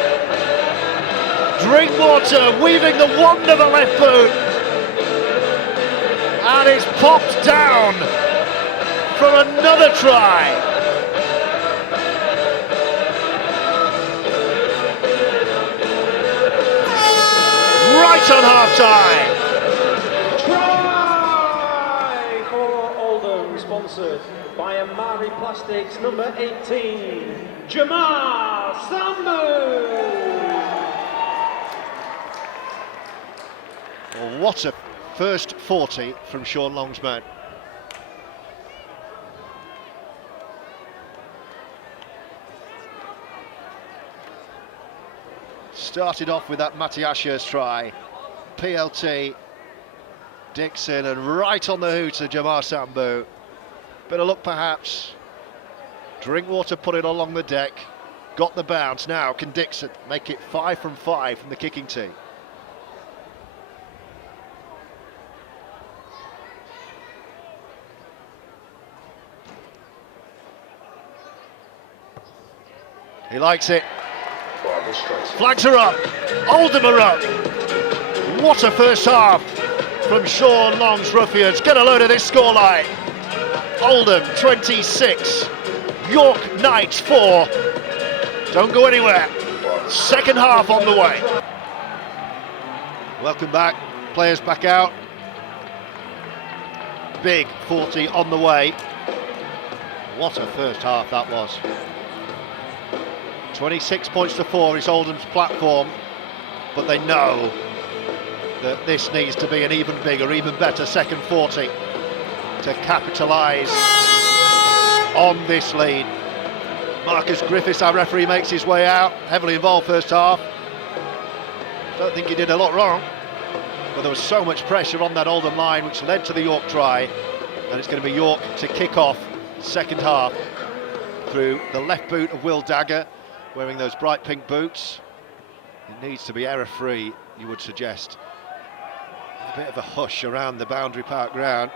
Drinkwater weaving the wand of a left boot. And it's popped down from another try. Right on half-time. Try for Oldham, sponsored by Amari Plastics, number 18, Jamar Sambou. Well, what a first 40 from Sean Long's men. Started off with that Matty Ashurst try, PLT, Dixon, and right on the hoot to Jamar Sambou. Bit of luck perhaps. Drinkwater put it along the deck, got the bounce. Now can Dixon make it 5 from 5 from the kicking tee? He likes it. Flags are up. Oldham are up. What a first half from Sean Long's Roughyeds. Get a load of this scoreline. Oldham 26, York Knights 4. Don't go anywhere. Second half on the way. Welcome back. Players back out. Big 40 on the way. What a first half that was. 26 points to 4 is Oldham's platform, but they know that this needs to be an even bigger, even better second 40 to capitalise on this lead. Marcus Griffiths, our referee, makes his way out, heavily involved first half. don't think he did a lot wrong, but there was so much pressure on that Oldham line which led to the York try, and it's going to be York to kick off second half through the left boot of Wildie, wearing those bright pink boots. It needs to be error-free, you would suggest. A bit of a hush around the Boundary Park ground.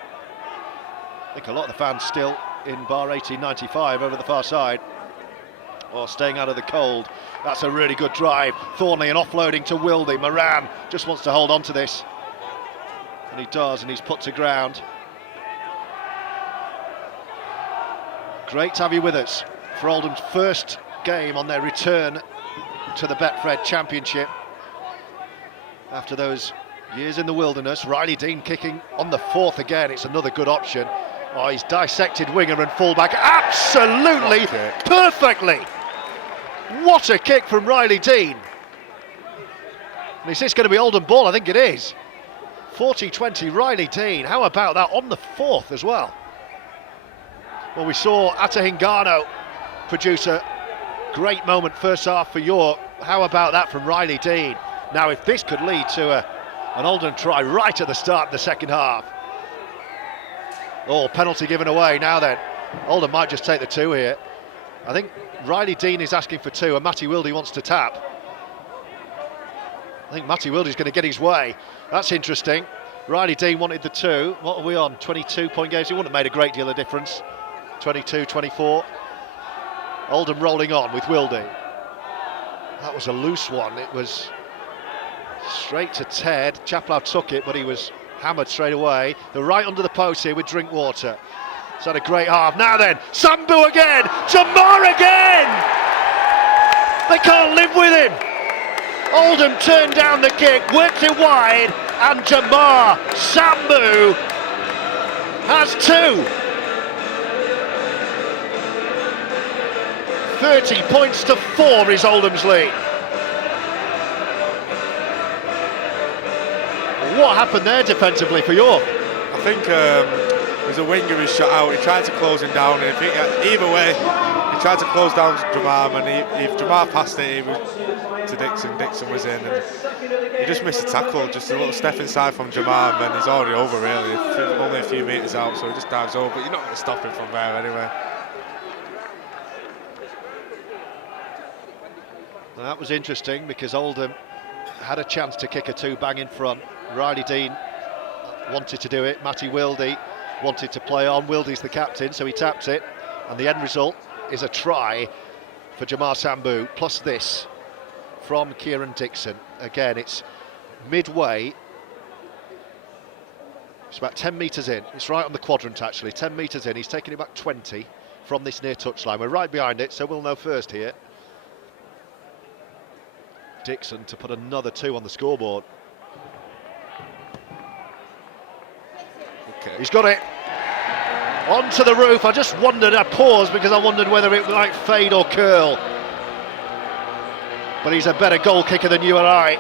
I think a lot of the fans still in bar 1895 over the far side, or staying out of the cold. That's a really good drive. Thornley and offloading to Wildie. Moran just wants to hold on to this, and he does, and he's put to ground. Great to have you with us for Oldham's first game on their return to the Betfred Championship after those years in the wilderness. Riley Dean kicking on the fourth again. It's another good option. Oh, he's dissected winger and fullback absolutely perfectly. What a kick from Riley Dean. And is this going to be Oldham ball? I think it is. 40-20 Riley Dean. How about that on the fourth as well? Well, we saw Atahingano produce a great moment first half for York. How about that from Riley Dean? Now, if this could lead to an Oldham try right at the start of the second half. Oh, penalty given away now then. Oldham might just take the two here. I think Riley Dean is asking for two and Matty Wildie wants to tap. I think Matty Wildie's going to get his way. That's interesting. Riley Dean wanted the two. What are we on? 22-point games? He wouldn't have made a great deal of difference. 22-24. Oldham rolling on with Wildie. That was a loose one. It was straight to Ted. Chaplow took it, but he was hammered straight away. They're right under the post here with Drinkwater. It's had a great half. Now then, Sambou again! Jamar again! They can't live with him! Oldham turned down the kick, worked it wide, and Jamar Sambou has two. 30 points to 4 is Oldham's lead. What happened there defensively for York? I think there's a winger who shot out. He tried to close him down, and either way, he tried to close down Jamar, and if Jamar passed it, he was to Dixon. Dixon was in, and he just missed a tackle. Just a little step inside from Jamar, and then he's already over. Really, only a few metres out, so he just dives over. But you're not going to stop him from there anyway. That was interesting because Oldham had a chance to kick a two bang in front. Riley Dean wanted to do it. Matty Wildie wanted to play on. Wildie's the captain, so he taps it. And the end result is a try for Jamar Sambou, plus this from Kieran Dixon. Again, it's midway. It's about 10 metres in. It's right on the quadrant, actually. 10 metres in. He's taking it back 20 from this near touchline. We're right behind it, so we'll know first here. Dixon to put another two on the scoreboard. Okay. He's got it onto the roof. I just wondered, I paused because I wondered whether it might fade or curl. But he's a better goal kicker than you and I.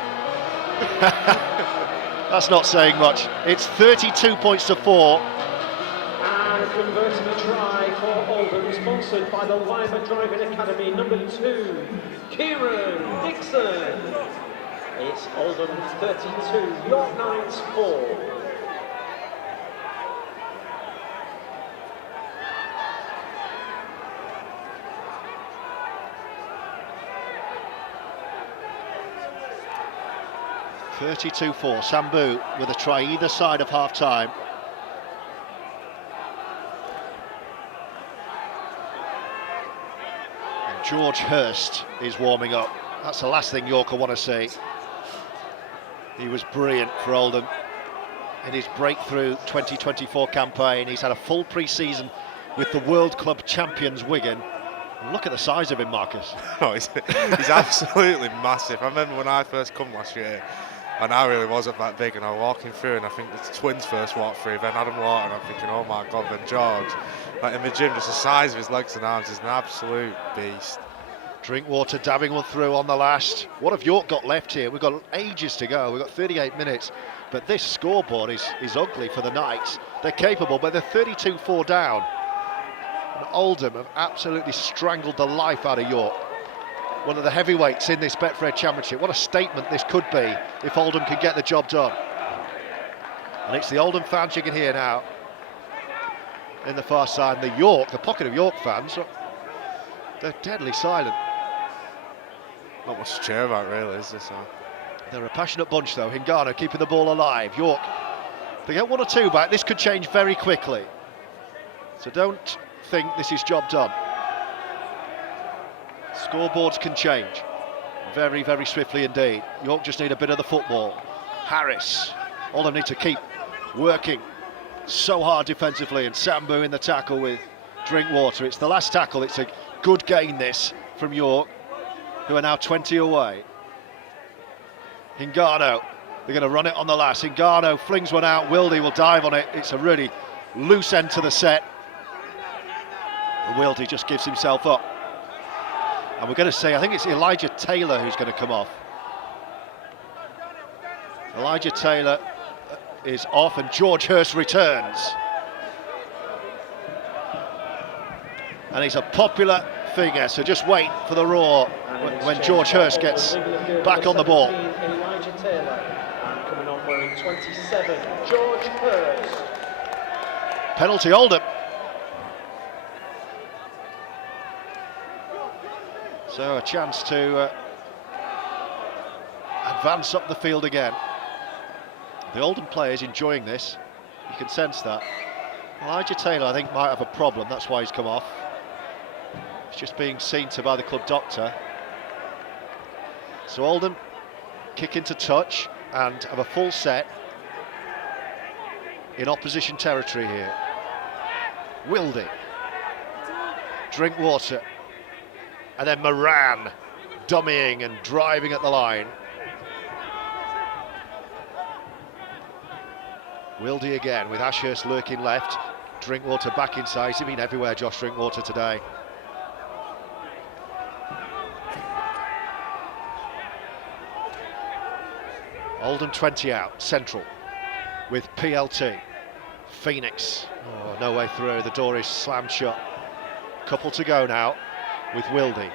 That's not saying much. It's 32 points to 4. And converting a try for Oldham, sponsored by the Lima Driving Academy, number 2, Kieran Dixon. It's Oldham 32, York Knights 4. (32-4). Sambou with a try either side of half-time. George Hurst is warming up. That's the last thing York will want to see. He was brilliant for Oldham in his breakthrough 2024 campaign. He's had a full pre-season with the World Club champions Wigan. And look at the size of him, Marcus. Oh, he's absolutely massive. I remember when I first come last year, and I really wasn't that big, and I was walking through, and I think the twins first walked through, then Adam Water, and I'm thinking, oh my God, then George. Like in the gym, just the size of his legs and arms is an absolute beast. Drinkwater dabbing one through on the last. What have York got left here? We've got ages to go. We've got 38 minutes. But this scoreboard is ugly for the Knights. They're capable, but they're 32-4 down. And Oldham have absolutely strangled the life out of York. one of the heavyweights in this Betfred Championship. What a statement this could be if Oldham can get the job done. And it's the Oldham fans you can hear now in the far side. And the pocket of York fans, they're deadly silent. Not much to cheer about, really, is there? So. They're a passionate bunch, though. Geener keeping the ball alive. York, if they get 1 or 2 back, this could change very quickly. So don't think this is job done. Scoreboards can change very, very swiftly indeed. York just need a bit of the football. Harris, Oldham need to keep working so hard defensively, and Sambou in the tackle with Drinkwater. It's the last tackle. It's a good gain, this, from York, who are now 20 away. Geener, they're going to run it on the last. Geener flings one out. Wildie will dive on it. It's a really loose end to the set. And Wildie just gives himself up. And we're going to say, I think it's Elijah Taylor who's going to come off. Elijah Taylor is off, and George Hurst returns. And he's a popular figure, so just wait for the roar when George Hurst gets back on the ball. Elijah Taylor, and coming on wearing 27, George Hurst. Penalty Oldham. So a chance to advance up the field again. The Oldham players enjoying this, you can sense that. Elijah Taylor, I think, might have a problem, that's why he's come off. He's just being seen to by the club doctor. So Oldham kick into touch and have a full set in opposition territory here. Wildie, Drinkwater, and then Moran dummying and driving at the line. Wildie again with Ashurst lurking left. Drinkwater back inside. He's been everywhere, Josh Drinkwater, today. Oldham 20 out, central with PLT. Phoenix, oh, no way through, the door is slammed shut. Couple to go now with Wildie.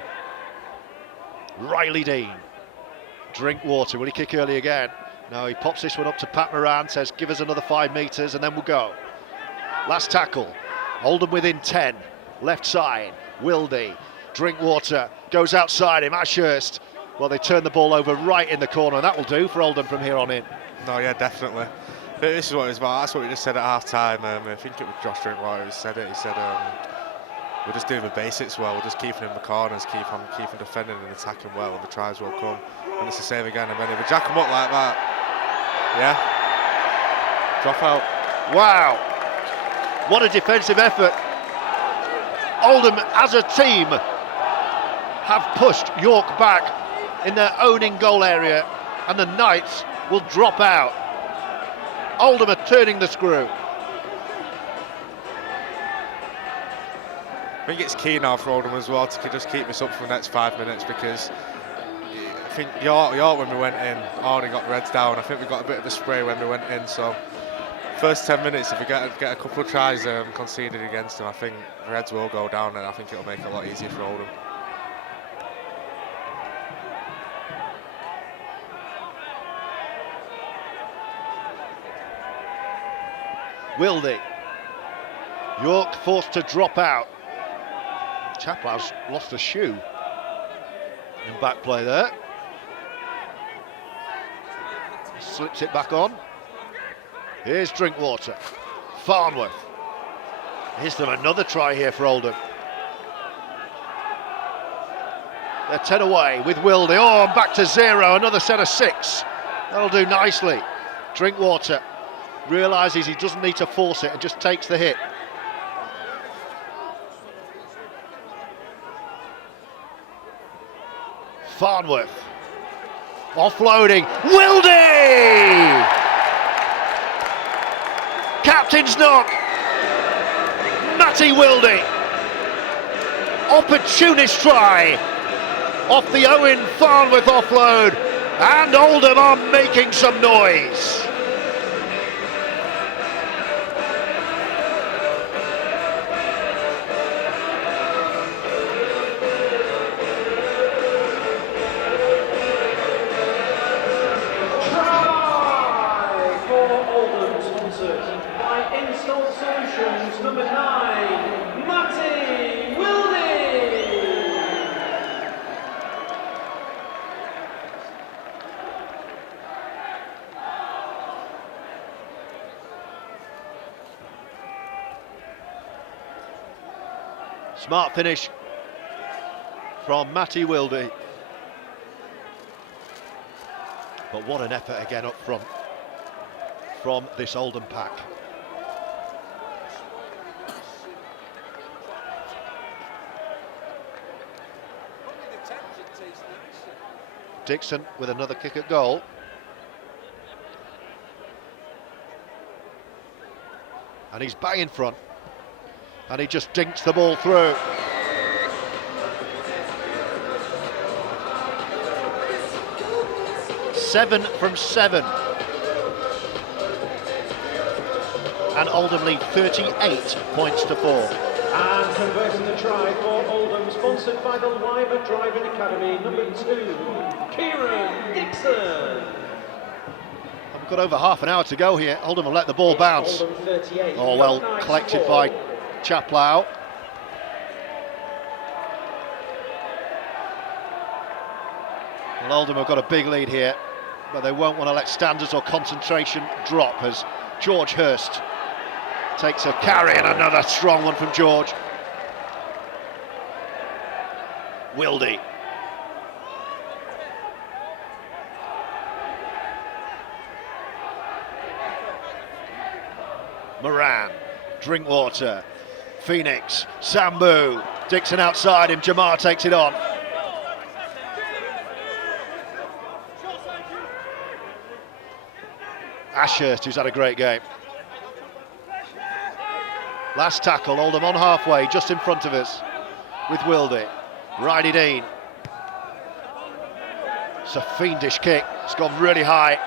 Riley Dean, Drinkwater, will he kick early again? No, he pops this one up to Pat Moran, says give us another 5 metres and then we'll go. Last tackle, Oldham within 10, left side, Wildie, Drinkwater goes outside him, Ashurst. Well, they turn the ball over right in the corner, and that will do for Oldham from here on in. No, yeah, definitely. This is what it's about. That's what we just said at half-time. I think it was Josh Drinkwater who said it. He said, we're just doing the basics well. We're just keeping in the corners, keeping defending and attacking well, and the tries will come. And it's the same again. And then if we jack them up like that, yeah, drop out. Wow, what a defensive effort. Oldham, as a team, have pushed York back in their own in-goal area, and the Knights will drop out. Oldham are turning the screw. I think it's key now for Oldham as well to just keep this up for the next 5 minutes, because I think York when we went in already got the Reds down. I think we got a bit of a spray when we went in, so first 10 minutes, if we get a couple of tries conceded against them, I think the Reds will go down, and I think it'll make it a lot easier for Oldham. Wildie, York forced to drop out. Chaplow's lost a shoe in back play there. Slips it back on. Here's Drinkwater, Farnworth. Here's them another try here for Oldham. They're 10 away with Wildie. Oh, and back to 0, another set of 6. That'll do nicely. Drinkwater realises he doesn't need to force it and just takes the hit. Farnworth, offloading, Wildie! Captain's knock, Matty Wildie. Opportunist try off the Owen Farnworth offload, and Oldham are making some noise. by Install Solutions, number 9, Matty Wildie. Smart finish from Matty Wildie. But what an effort again up front from this Oldham pack. Dixon with another kick at goal. And he's bang in front. And he just dinks the ball through. Seven from 7. And Oldham lead 38 points to 4. And converting the try for Oldham, sponsored by the Laulu Driving Academy, number 2, Kieran Dixon. We've got over half an hour to go here. Oldham will let the ball bounce. Oldham 38. Oh, well collected by Chaplow. Well, Oldham have got a big lead here, but they won't want to let standards or concentration drop as George Hurst takes a carry, and another strong one from George. Wildie. Moran, Drinkwater, Phoenix, Sambou, Dixon outside him, Jamar takes it on. Ashurst, who's had a great game. Last tackle, Oldham on halfway, just in front of us, with Wildie. Riley Dean. It's a fiendish kick, it's gone really high.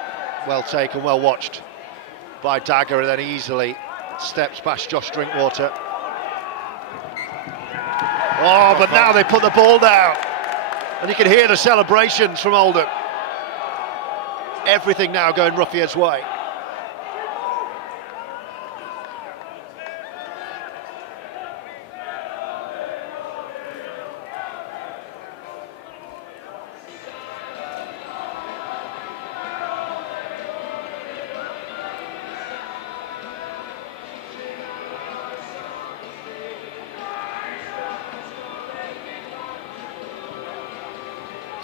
Well taken, well watched by Dagger, and then easily steps past Josh Drinkwater. Oh, but now they put the ball down. And you can hear the celebrations from Oldham. Everything now going Roughyeds' way.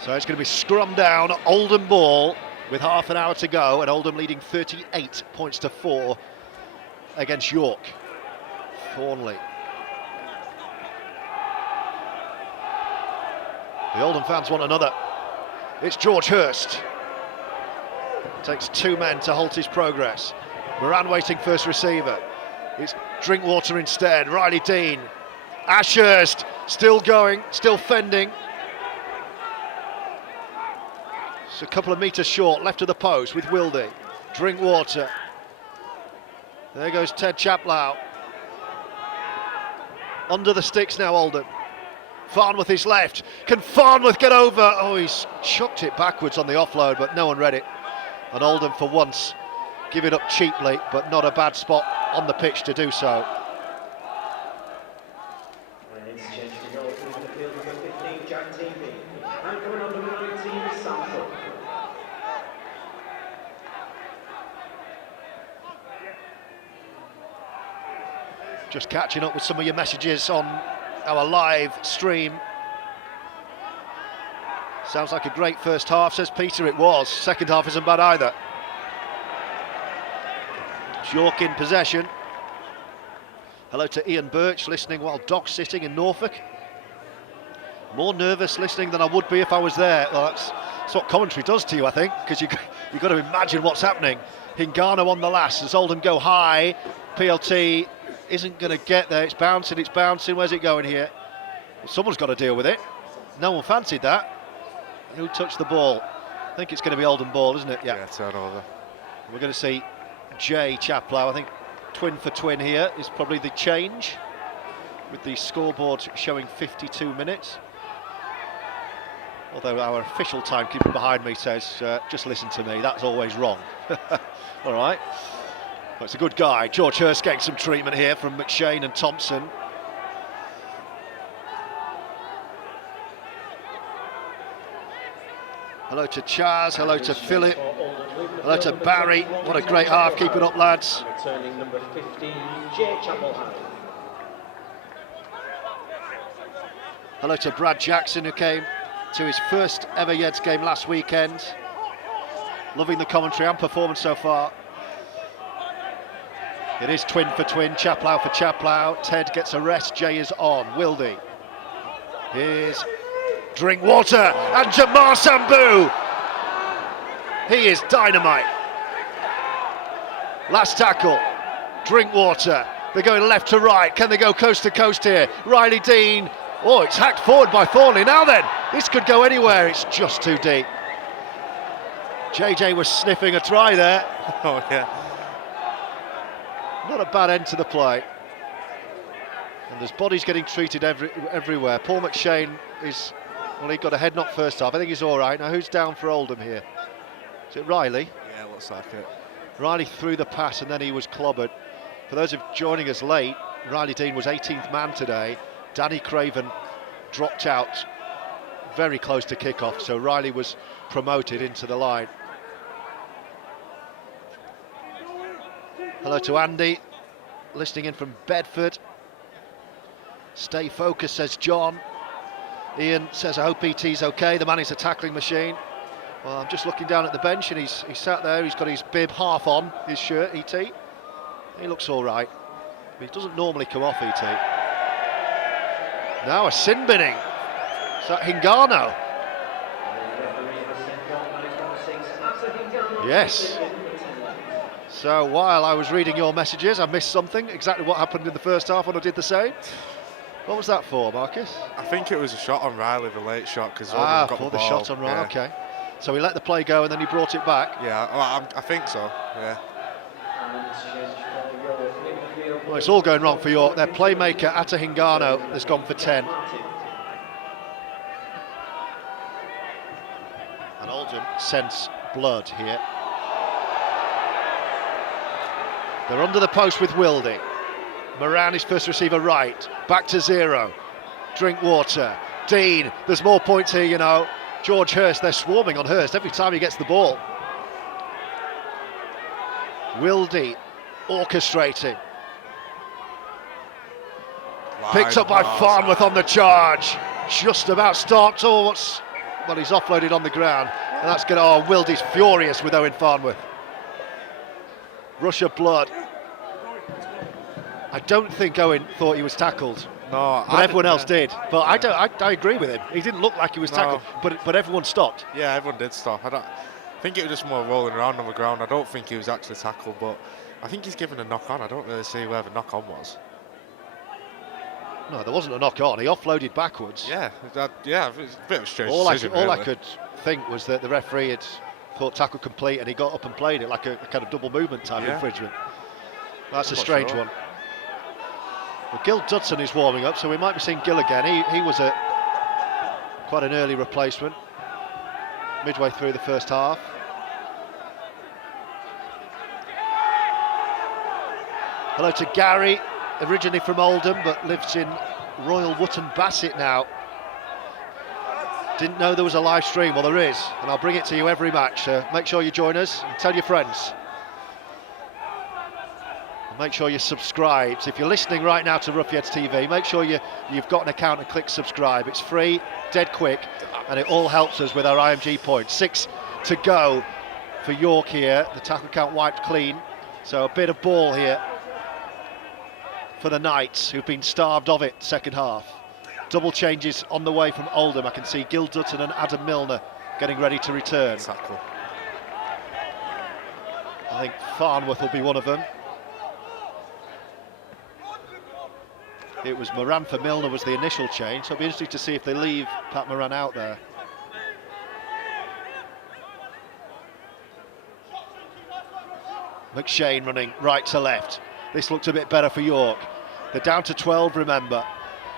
So it's going to be scrum down, Oldham ball with half an hour to go, and Oldham leading 38 points to 4 against York. Thornley. The Oldham fans want another. It's George Hurst. Takes 2 men to halt his progress. Moran waiting first receiver. It's Drinkwater instead. Riley Dean. Ashurst still going, still fending. A couple of metres short, left of the post with Wildie. Drinkwater. There goes Ted Chaplow. Under the sticks now, Oldham. Farnworth is left. Can Farnworth get over? Oh, he's chucked it backwards on the offload, but no one read it. And Oldham, for once, give it up cheaply, but not a bad spot on the pitch to do so. Just catching up with some of your messages on our live stream. Sounds like a great first half, says Peter. It was. Second half isn't bad either. It's York in possession. Hello to Ian Birch, listening while dog sitting in Norfolk. More nervous listening than I would be if I was there. Well, that's what commentary does to you, I think, because you've got to imagine what's happening. Hingano on the last as Oldham go high. PLT isn't going to get there. It's bouncing, it's bouncing. Where's it going here? Well, someone's got to deal with it. No one fancied that. Who touched the ball? I think it's going to be Oldham ball, isn't it? Yeah, turnover. We're going to see Jay Chaplow. I think twin for twin here is probably the change, with the scoreboard showing 52 minutes. Although our official timekeeper behind me says, just listen to me, that's always wrong. All right. Well, it's a good guy. George Hurst getting some treatment here from McShane and Thompson. Hello to Chaz, hello to Philip, hello to Barry. What a great half, keep it up, lads. Returning number 15, Jay Chapelhouse. Hello to Brad Jackson, who came to his first ever Yeds game last weekend. Loving the commentary and performance so far. It is twin for twin, Chaplow for Chaplow. Ted gets a rest, Jay is on. Wildie. Here's Drinkwater and Jamar Sambou. He is dynamite. Last tackle, Drinkwater. They're going left to right. Can they go coast to coast here? Riley Dean. Oh, it's hacked forward by Thornley. Now then, this could go anywhere. It's just too deep. JJ was sniffing a try there. Oh, yeah. Not a bad end to the play. And there's bodies getting treated everywhere. Paul McShane is, well, he got a head knock first half. I think he's all right. Now, who's down for Oldham here? Is it Riley? Yeah, looks like it. Riley threw the pass and then he was clobbered. For those of joining us late, Riley Dean was 18th man today. Danny Craven dropped out very close to kickoff, so Riley was promoted into the line. Hello to Andy, listening in from Bedford. Stay focused, says John. Ian says, I hope ET's okay. The man is a tackling machine. Well, I'm just looking down at the bench and he's sat there. He's got his bib half on, his shirt, ET. He looks all right. He doesn't normally come off, ET. Now a sin binning. Is that Hingano? Yes. So while I was reading your messages, I missed something. Exactly what happened in the first half when I did the same. What was that for, Marcus? I think it was a shot on Riley, the late shot, because got the the ball. shot on Riley. Okay. So he let the play go and then he brought it back. Yeah, well, I think so. Yeah. Well, it's all going wrong for York. Their playmaker, Atta Hingano, has gone for 10. And Oldham sense blood here. They're under the post with Wildie. Moran is first receiver right. Back to 0. Drinkwater. Dean. There's more points here, you know. George Hurst. They're swarming on Hurst every time he gets the ball. Wildie orchestrating. Picked up by Farnworth on the charge. Just about stopped. Oh, well, he's offloaded on the ground. And that's going to, oh, Wildie's furious with Owen Farnworth. Rush of blood. I don't think Owen thought he was tackled. No, but everyone else did. But I agree with him. He didn't look like he was tackled, but everyone stopped. Yeah, everyone did stop. I think it was just more rolling around on the ground. I don't think he was actually tackled, but I think he's given a knock on. I don't really see where the knock on was. No, there wasn't a knock on. He offloaded backwards. Yeah, it's a bit of a strange decision. All I could think was that the referee had thought tackle complete and he got up and played it like a kind of double movement type infringement. That's a strange one. Well, Gil Dudson is warming up, so we might be seeing Gil again. He was quite an early replacement, midway through the first half. Hello to Gary, originally from Oldham, but lives in Royal Wootton Bassett now. Didn't know there was a live stream. Well, there is, and I'll bring it to you every match. So make sure you join us and tell your friends. And make sure you're subscribed. If you're listening right now to Roughyeds TV, make sure you've got an account and click subscribe. It's free, dead quick, and it all helps us with our IMG points. 6 to go for York here. The tackle count wiped clean, so a bit of ball here for the Knights, who've been starved of it second half. Double changes on the way from Oldham. I can see Gil Dutton and Adam Milner getting ready to return. Tackle. I think Farnworth will be one of them. It was Moran for Milner was the initial change, so it'll be interesting to see if they leave Pat Moran out there. McShane running right to left. This looked a bit better for York. They're down to 12, remember,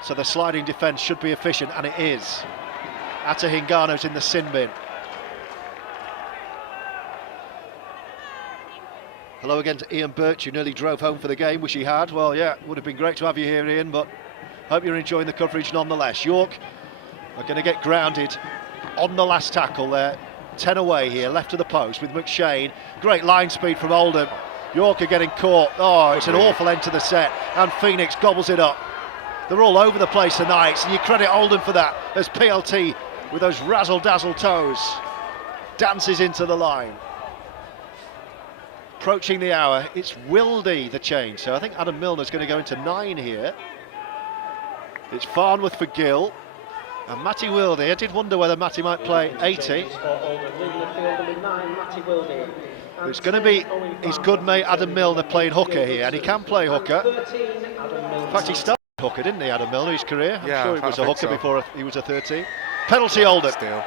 so the sliding defence should be efficient, and it is. Atta Hingano's in the sin bin. Hello again to Ian Birch, who nearly drove home for the game. Wish he had. Well, yeah, would have been great to have you here, Ian, but hope you're enjoying the coverage nonetheless. York are going to get grounded on the last tackle there. 10 away here, left of the post with McShane. Great line speed from Oldham. York are getting caught. Oh, it's an awful end to the set, and Phoenix gobbles it up. They're all over the place tonight, and you credit Oldham for that, as PLT, with those razzle-dazzle toes, dances into the line. Approaching the hour, it's Wildie the change, so I think Adam Milner's going to go into 9 here. It's Farnworth for Gill, and Matty Wildie. I did wonder whether Matty might play 80. It's going to be his good mate Adam Milner playing hooker here, and he can play hooker. In fact, he started hooker, didn't he, Adam Milner, his career? I'm sure he was a hooker before he was a 13. Penalty Oldham. Still.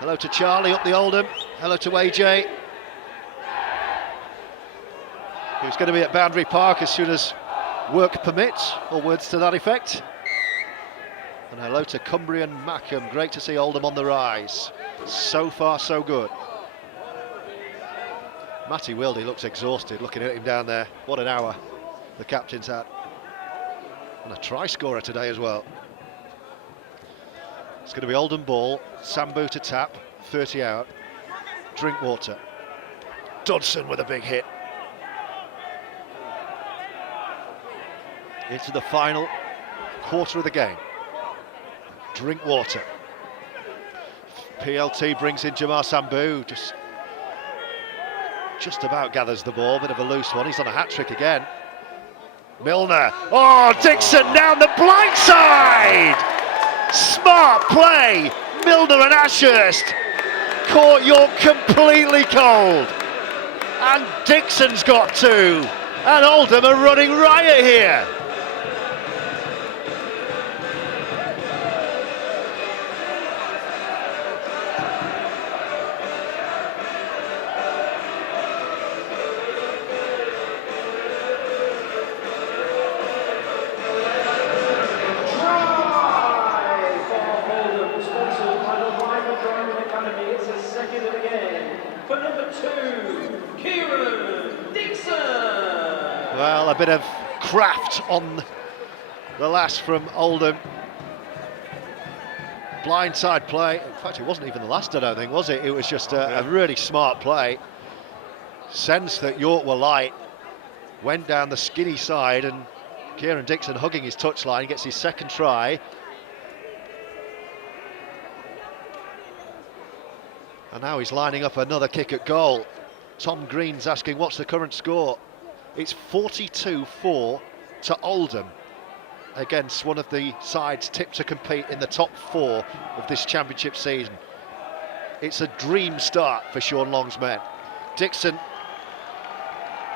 Hello to Charlie up the Oldham. Hello to AJ, who's going to be at Boundary Park as soon as work permits, or words to that effect. And hello to Cumbrian Mackham. Great to see Oldham on the rise. So far, so good. Matty Wildie looks exhausted, looking at him down there. What an hour the captain's had. And a try scorer today as well. It's going to be Oldham ball, Sambou to tap, 30 out, Drinkwater. Dodson with a big hit. Into the final quarter of the game. Drinkwater. PLT brings in Jamar Sambou, just about gathers the ball, bit of a loose one. He's on a hat-trick again. Milner, oh, Dixon down the blind side! Smart play, Milner and Ashurst caught York completely cold, and Dixon's got 2, and Oldham are running riot here. Well, a bit of craft on the last from Oldham. Blindside play. In fact, it wasn't even the last, I don't think, was it? It was just a really smart play. Sense that York were light. Went down the skinny side, and Kieran Dixon hugging his touchline, gets his second try. And now he's lining up another kick at goal. Tom Green's asking, what's the current score? It's 42-4 to Oldham against one of the sides tipped to compete in the top 4 of this championship season. It's a dream start for Sean Long's men. Dixon,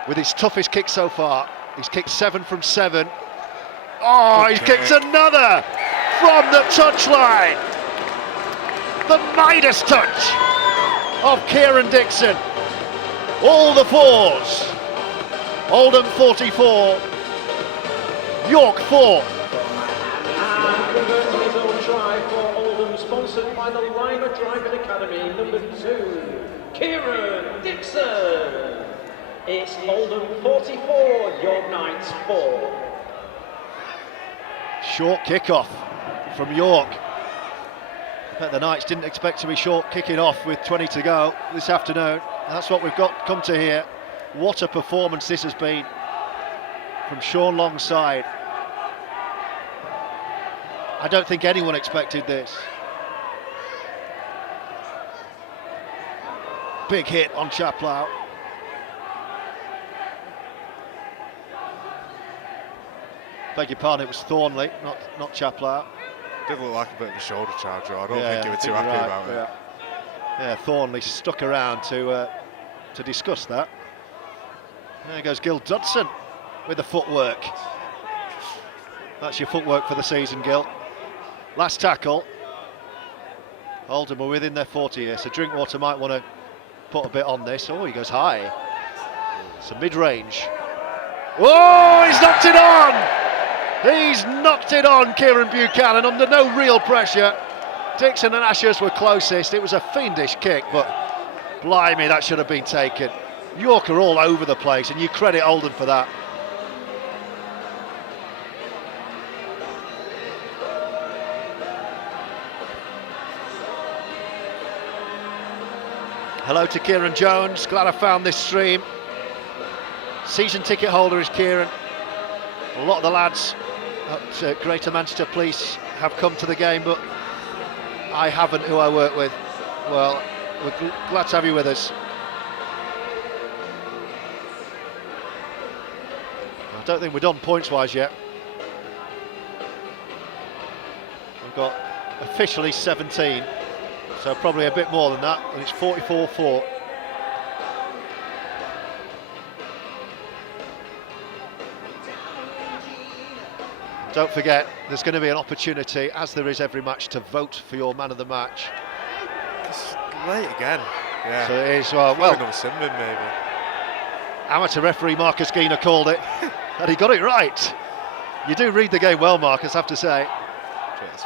with his toughest kick so far, he's kicked 7 from 7. Oh, he's kicked another from the touchline. The Midas touch of Kieran Dixon. All the 4s. Oldham 44, York 4. And converting his own try for Oldham, sponsored by the Lima Driving Academy, number 2, Kieran Dixon. It's Oldham 44, York Knights 4. Short kickoff from York. I bet the Knights didn't expect to be short kicking off with 20 to go this afternoon. That's what we've come to here. What a performance this has been from Sean Long's side. I don't think anyone expected this. Big hit on Chaplow. Beg your pardon, it was Thornley, not Chaplow. Did look like a bit of a shoulder charge, I don't think you were too happy about it. Yeah, Thornley stuck around to discuss that. There goes Gil Dodson with the footwork. That's your footwork for the season, Gil. Last tackle. Oldham are within their 40 here, so Drinkwater might want to put a bit on this. Oh, he goes high. It's a mid-range. Oh, he's knocked it on! He's knocked it on, Kieran Buchanan, under no real pressure. Dixon and Ashurst were closest. It was a fiendish kick, but blimey, that should have been taken. York are all over the place, and you credit Oldham for that. Hello to Kieran Jones, glad I found this stream. Season ticket holder is Kieran. A lot of the lads at Greater Manchester Police have come to the game, but I haven't, who I work with. Well, we're glad to have you with us. I don't think we're done points-wise yet. We've got officially 17. So probably a bit more than that, and it's 44-4. Don't forget, there's going to be an opportunity, as there is every match, to vote for your man of the match. It's late again. Yeah. So it is, well, another Simbin maybe. Amateur referee Marcus Geener called it, and he got it right. You do read the game well, Marcus, I have to say. Cheers.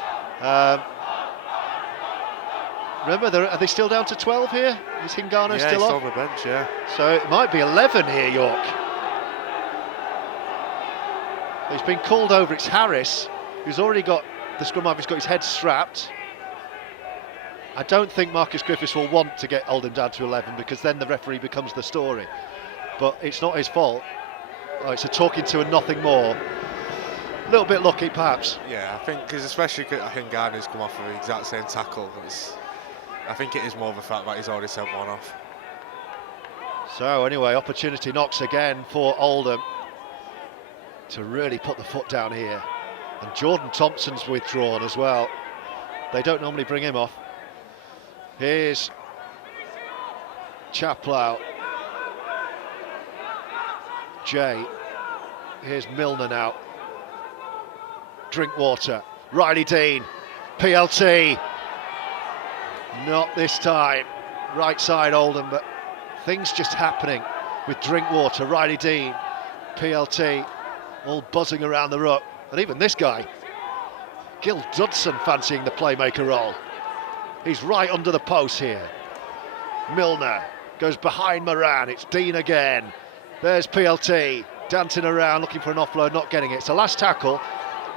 Remember, are they still down to 12 here? Is Hingano still he's off? on the bench, yeah. So it might be 11 here, York. He's been called over, it's Harris, who's already got, the scrum half, he's got his head strapped. I don't think Marcus Griffiths will want to get Oldham down to 11, because then the referee becomes the story. But it's not his fault. Oh, it's a talking to and nothing more. A little bit lucky, perhaps. Yeah, I think, because especially Hingano's come off of the exact same tackle. I think it is more of a fact that he's already sent one off. So anyway, opportunity knocks again for Oldham to really put the foot down here. And Jordan Thompson's withdrawn as well. They don't normally bring him off. Here's Chaplow. Jay. Here's Milner now. Drinkwater. Riley Dean. PLT. Not this time. Right side Oldham, but things just happening with Drinkwater, Riley Dean, PLT, all buzzing around the ruck. And even this guy, Gil Dudson, fancying the playmaker role. He's right under the post here. Milner goes behind Moran, it's Dean again. There's PLT, dancing around, looking for an offload, not getting it. It's the last tackle.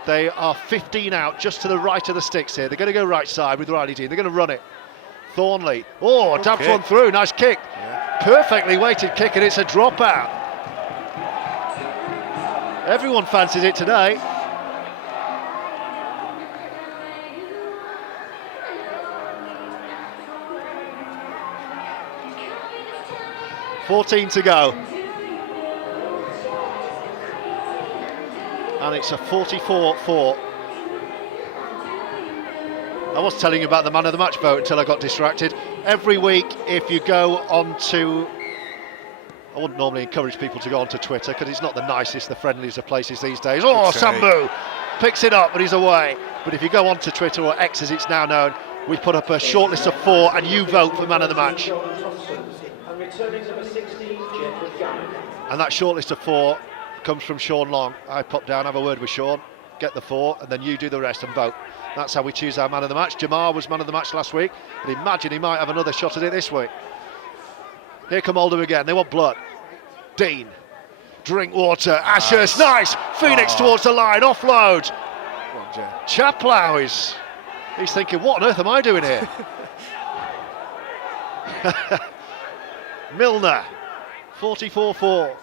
They are 15 out, just to the right of the sticks here. They're going to go right side with Riley Dean. They're going to run it. Thornley, dabs one through, nice kick. Yeah. Perfectly weighted kick, and it's a dropout. Everyone fancies it today. .14 to go. And it's a 44-4. I was telling you about the man of the match vote until I got distracted. Every week, if you go on to, I wouldn't normally encourage people to go onto Twitter because it's not the nicest, the friendliest of places these days. Oh, Sambou picks it up, but he's away. But if you go onto Twitter, or X as it's now known, we put up a short list of 4 and you vote for man of the match. And that short list of 4 comes from Sean Long. I pop down, have a word with Sean, get the 4, and then you do the rest and vote. That's how we choose our man of the match. Jamar was man of the match last week, but imagine he might have another shot at it this week. Here come Oldham again, they want blood. Dean, Drinkwater, Ashurst, nice! Phoenix towards the line, offload. Chaplow he's thinking, what on earth am I doing here? Milner, 44-4.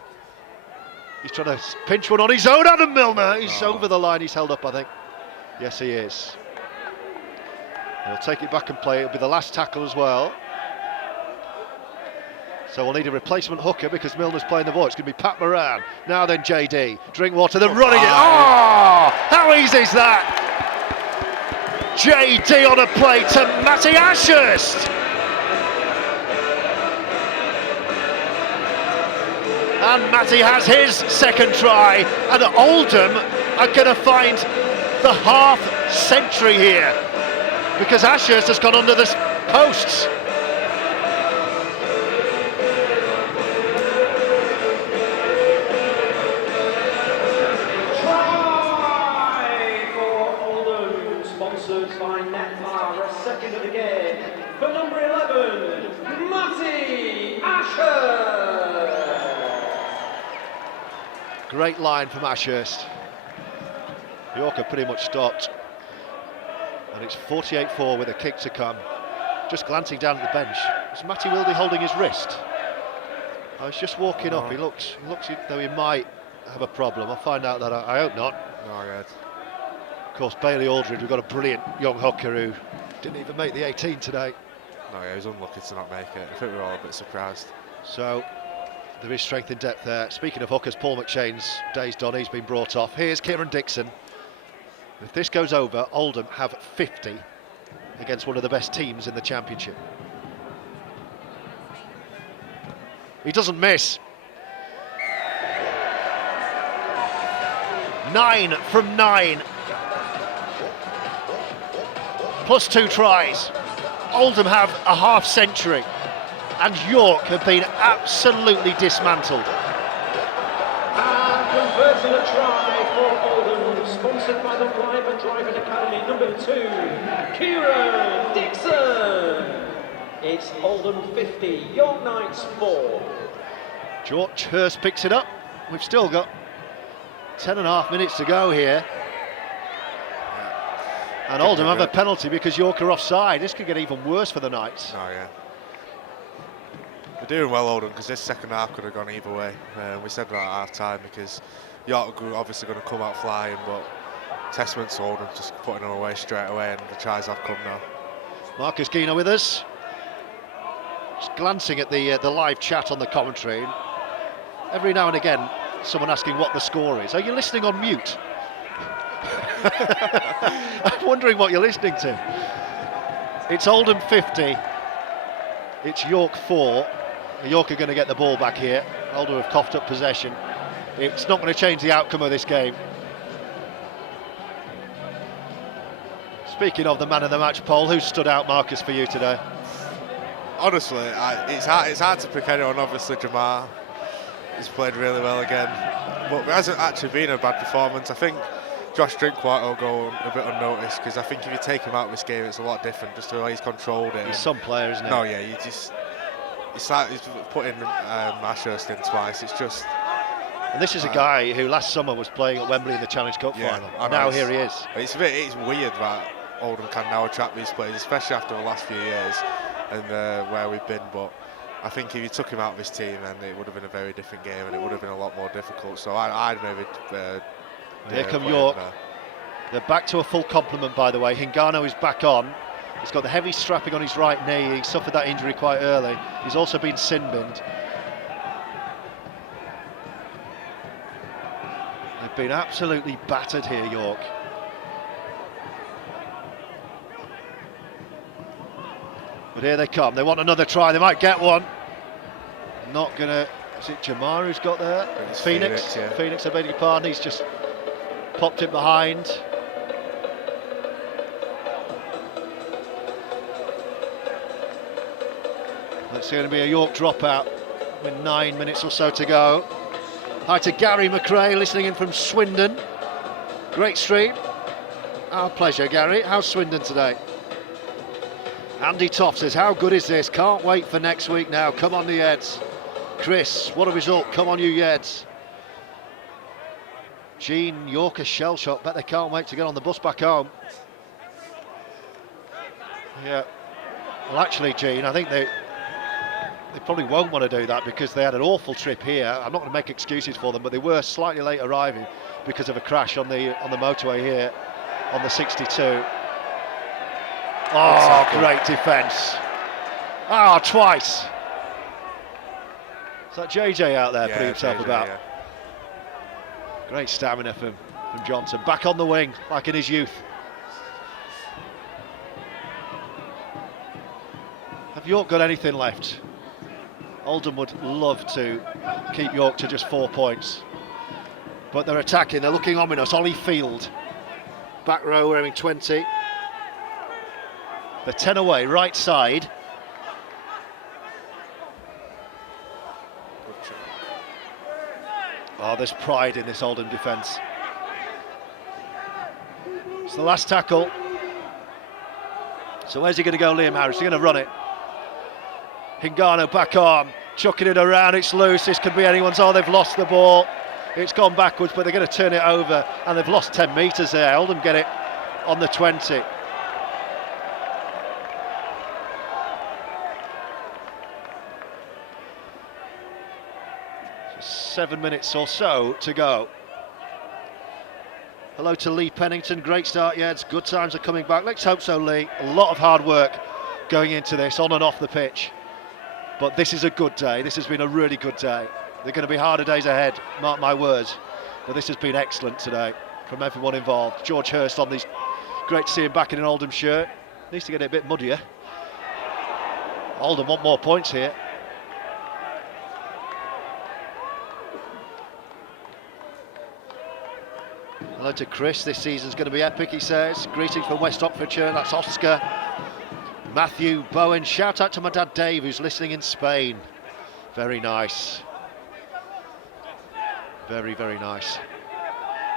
He's trying to pinch one on his own, Adam Milner. He's over the line, he's held up, I think. Yes, he is. He'll take it back and play. It'll be the last tackle as well. So we'll need a replacement hooker because Milner's playing the void. It's going to be Pat Moran. Now then JD. Drinkwater, they're running it. Oh, how easy is that? JD on a play to Matty Ashurst. And Matty has his second try. And Oldham are going to find the half century here because Ashurst has gone under the posts. Great line from Ashurst. York have pretty much stopped. And it's 48-4 with a kick to come. Just glancing down at the bench, is Matty Wildie holding his wrist? I was just walking up, he looks as though he might have a problem. I'll find out that, I hope not. No, good. Of course, Bailey Aldridge, we've got a brilliant young hooker who didn't even make the 18 today. No, yeah, he was unlucky to not make it. I think we were all a bit surprised. So, there is strength in depth there. Speaking of hookers, Paul McShane's day's done, he's been brought off. Here's Kieran Dixon. If this goes over, Oldham have 50 against one of the best teams in the Championship. He doesn't miss. 9 from 9. Plus 2 tries. Oldham have a half century. And York have been absolutely dismantled. And converting a try for Oldham, sponsored by the Wildie Driving Academy, number 2, Kieran Dixon. It's Oldham 50, York Knights 4. George Hurst picks it up. We've still got 10.5 minutes to go here. And Oldham have a penalty because York are offside. This could get even worse for the Knights. Oh, yeah. We're doing well, Oldham, because this second half could have gone either way. We said that at half-time because York were obviously going to come out flying, but testament to Oldham just putting them away straight away, and the tries have come now. Marcus Geener with us. Just glancing at the live chat on the commentary. Every now and again, someone asking what the score is. Are you listening on mute? I'm wondering what you're listening to. It's Oldham 50. It's York 4. York are going to get the ball back here. Oldham have coughed up possession. It's not going to change the outcome of this game. Speaking of the man of the match poll, who stood out, Marcus, for you today? Honestly, it's hard to pick anyone. Obviously, Jamar has played really well again, but it hasn't actually been a bad performance. I think Josh Drinkwater will go a bit unnoticed because I think if you take him out of this game, it's a lot different just the way he's controlled it. He's some player, isn't he? No, yeah, it's like he's put in Ashurst in twice. It's just. And this is a guy who last summer was playing at Wembley in the Challenge Cup final. And now here he is. It's weird that Oldham can now attract these players, especially after the last few years and where we've been. But I think if you took him out of his team, then it would have been a very different game and it would have been a lot more difficult. So I'd maybe. Here come York. They're back to a full complement, by the way. Hingano is back on. He's got the heavy strapping on his right knee. He suffered that injury quite early. He's also been sin-binned. They've been absolutely battered here, York. But here they come. They want another try. They might get one. Not gonna. Is it Jamar who's got there? It's Phoenix. yeah. Phoenix, I beg your pardon. He's just popped it behind. It's going to be a York dropout with 9 minutes or so to go. Hi to Gary McRae listening in from Swindon. Great stream. Our pleasure, Gary. How's Swindon today? Andy Toff says, how good is this? Can't wait for next week now. Come on, the Yeds. Chris, what a result. Come on, you Yeds. Gene, York a shell shot. Bet they can't wait to get on the bus back home. Yeah. Well, actually, Gene, I think they probably won't want to do that because they had an awful trip here. I'm not going to make excuses for them, but they were slightly late arriving because of a crash on the motorway here on the 62. Oh, great defence. Twice. Is that JJ out there putting himself JJ, about? Yeah. Great stamina from Johnson. Back on the wing, like in his youth. Have York got anything left? Oldham would love to keep York to just 4 points. But they're attacking, they're looking ominous. Ollie Field, back row wearing 20. They're 10 away, right side. Oh, there's pride in this Oldham defence. It's the last tackle. So where's he going to go, Liam Harris? He's going to run it. Hingano back on, chucking it around, it's loose, this could be anyone's. Oh, they've lost the ball. It's gone backwards, but they're going to turn it over, and they've lost 10 metres there. Oldham get it on the 20. Just 7 minutes or so to go. Hello to Lee Pennington, great start, yeah, it's good times are coming back. Let's hope so, Lee. A lot of hard work going into this, on and off the pitch. But this is a good day, this has been a really good day. There are going to be harder days ahead, mark my words. But this has been excellent today from everyone involved. George Hurst on these, great to see him back in an Oldham shirt. Needs to get it a bit muddier. Oldham want more points here. Hello to Chris, this season's going to be epic, he says. Greetings from West Oxfordshire, that's Oscar. Matthew, Bowen, shout out to my dad Dave, who's listening in Spain. Very nice. Very, very nice.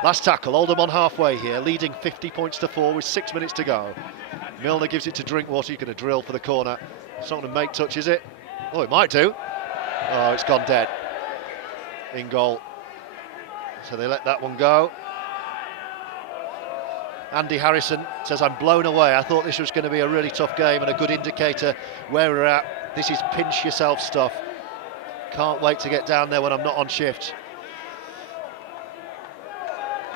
Last tackle, Oldham on halfway here, leading 50 points to 4 with 6 minutes to go. Milner gives it to Drinkwater, he's going to drill for the corner. It's not going to make touch, is it? Oh, it might do. Oh, it's gone dead. In goal. So they let that one go. Andy Harrison says, I'm blown away. I thought this was going to be a really tough game and a good indicator where we're at. This is pinch yourself stuff. Can't wait to get down there when I'm not on shift.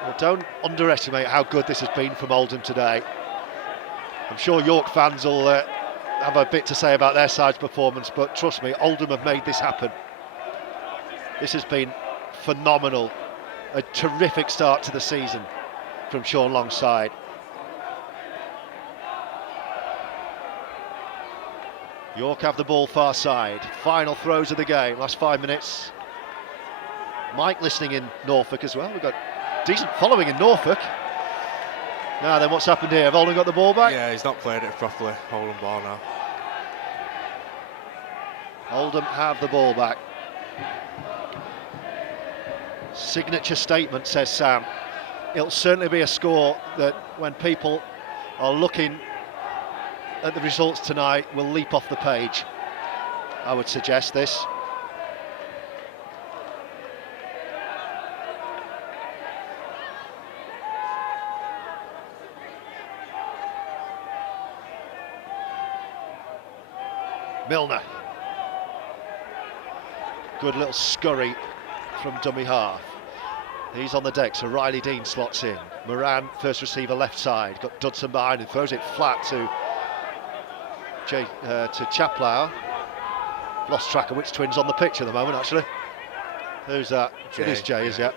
Well, don't underestimate how good this has been from Oldham today. I'm sure York fans will have a bit to say about their side's performance, but trust me, Oldham have made this happen. This has been phenomenal. A terrific start to the season from Sean Long's side. York have the ball far side. Final throws of the game, last 5 minutes. Mike listening in Norfolk as well. We've got decent following in Norfolk. Now then, what's happened here? Have Oldham got the ball back? Yeah, he's not played it properly. Oldham ball now. Oldham have the ball back. Signature statement, says Sam. It'll certainly be a score that when people are looking at the results tonight will leap off the page. I would suggest this. Milner. Good little scurry from dummy half. He's on the deck, so Riley Dean slots in. Moran, first receiver left side. Got Dudson behind and throws it flat to Chaplow. Lost track of which twin's on the pitch at the moment, actually. Who's that? Jay. It is Jay, is it?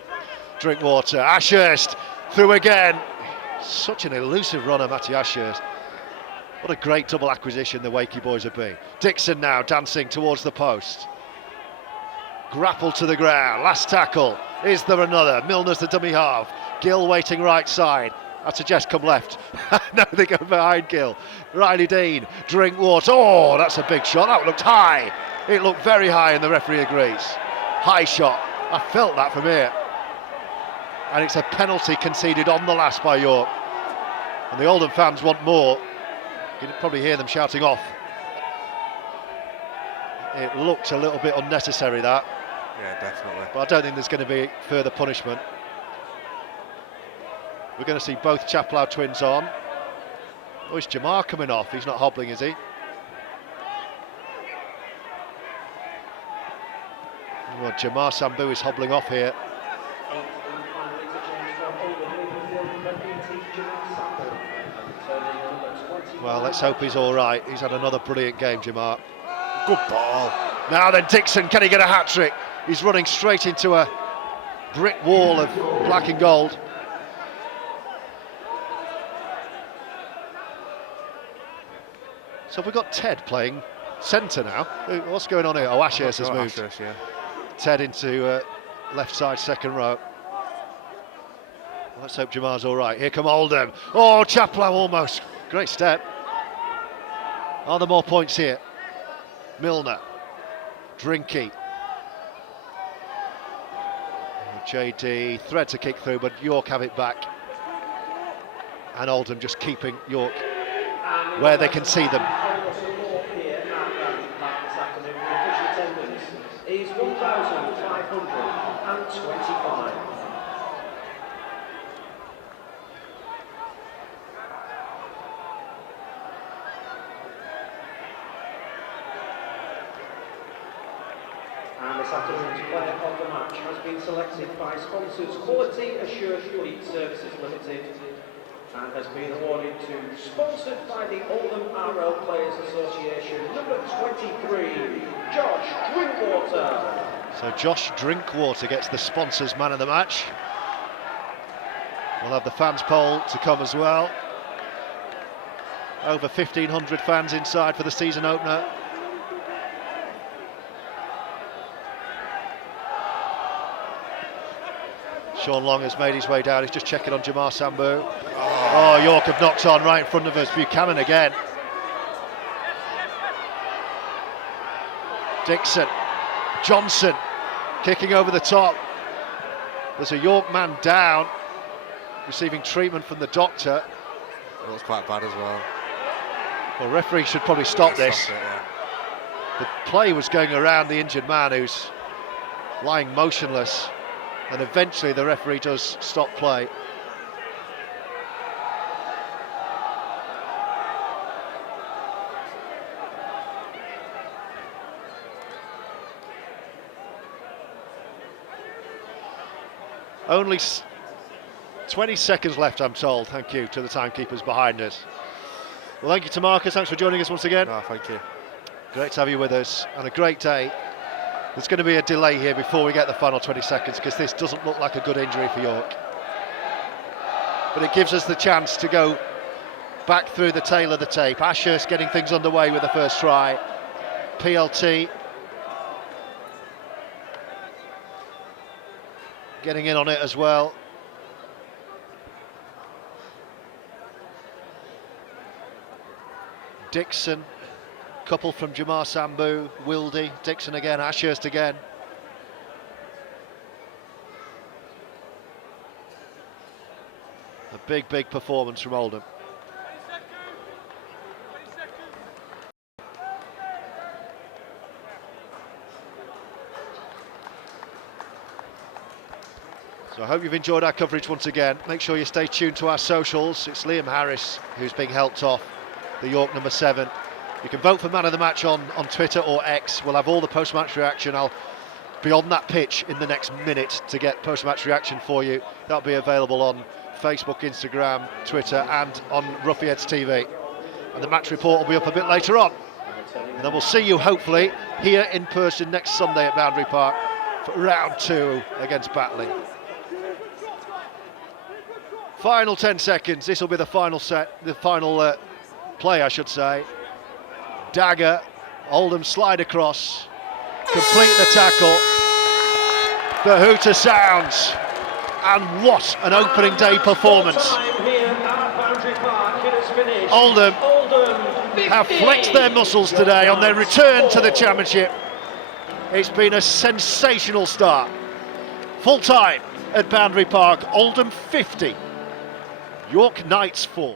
Drinkwater. Ashurst through again. Such an elusive runner, Matty Ashurst. What a great double acquisition the Wakey boys have been. Dixon now dancing towards the post. Grapple to the ground, last tackle. Is there another? Milner's the dummy half. Gill waiting right side. I suggest come left. No, they go behind Gill. Riley Dean, Drinkwater. Oh, that's a big shot. That looked high. It looked very high and the referee agrees. High shot. I felt that from here. And it's a penalty conceded on the last by York. And the Oldham fans want more. You can probably hear them shouting off. It looked a little bit unnecessary, that. Yeah, definitely. But I don't think there's going to be further punishment. We're going to see both Chaplow twins on. Oh, is Jamar coming off? He's not hobbling, is he? Well, Jamar Sambou is hobbling off here. Well, let's hope he's all right. He's had another brilliant game, Jamar. Good ball. Now then, Dixon, can he get a hat-trick? He's running straight into a brick wall of black and gold. So we've got Ted playing centre now. What's going on here? Oh, Ashurst has moved. Ashurst, yeah. Ted into left side, second row. Let's hope Jamar's all right. Here come Oldham. Oh, Chaplow almost. Great step. Are there more points here? Milner. Drinky. JD, thread to kick through, but York have it back. And Oldham just keeping York where they can see them. Is 1,525. afternoon's player of the match has been selected by sponsors Quality Ashurst Fleet Services Limited and has been awarded to, sponsored by the Oldham RL Players Association, number 23, Josh Drinkwater. So Josh Drinkwater gets the sponsors man of the match. We'll have the fans poll to come as well. Over 1,500 fans inside for the season opener. Sean Long has made his way down, he's just checking on Jamar Sambou. Oh, York have knocked on right in front of us, Buchanan again. Dixon, Johnson, kicking over the top. There's a York man down, receiving treatment from the doctor. It looks quite bad as well. Well, referee should probably stop this. Stop it, yeah. The play was going around the injured man who's lying motionless, and eventually the referee does stop play. Only 20 seconds left, I'm told. Thank you to the timekeepers behind us. Well, thank you to Marcus. Thanks for joining us once again. No, thank you. Great to have you with us, and a great day. There's going to be a delay here before we get the final 20 seconds because this doesn't look like a good injury for York. But it gives us the chance to go back through the tail of the tape. Ashurst getting things underway with the first try. PLT getting in on it as well. Dixon, couple from Jamar Sambou, Wildie, Dixon again, Ashurst again. A big, big performance from Oldham. So I hope you've enjoyed our coverage once again. Make sure you stay tuned to our socials. It's Liam Harris who's being helped off, the York number 7. You can vote for man of the match on Twitter or X. We'll have all the post-match reaction. I'll be on that pitch in the next minute to get post-match reaction for you. That'll be available on Facebook, Instagram, Twitter and on Roughyeds TV. And the match report will be up a bit later on. And then we'll see you hopefully here in person next Sunday at Boundary Park for round 2 against Batley. Final 10 seconds. This will be the final set, the final play, I should say. Dagger, Oldham slide across, complete the tackle. The hooter sounds, and what an opening day performance. Oldham have flexed their muscles today on their return to the championship. It's been a sensational start. Full time at Boundary Park, Oldham 50, York Knights 4.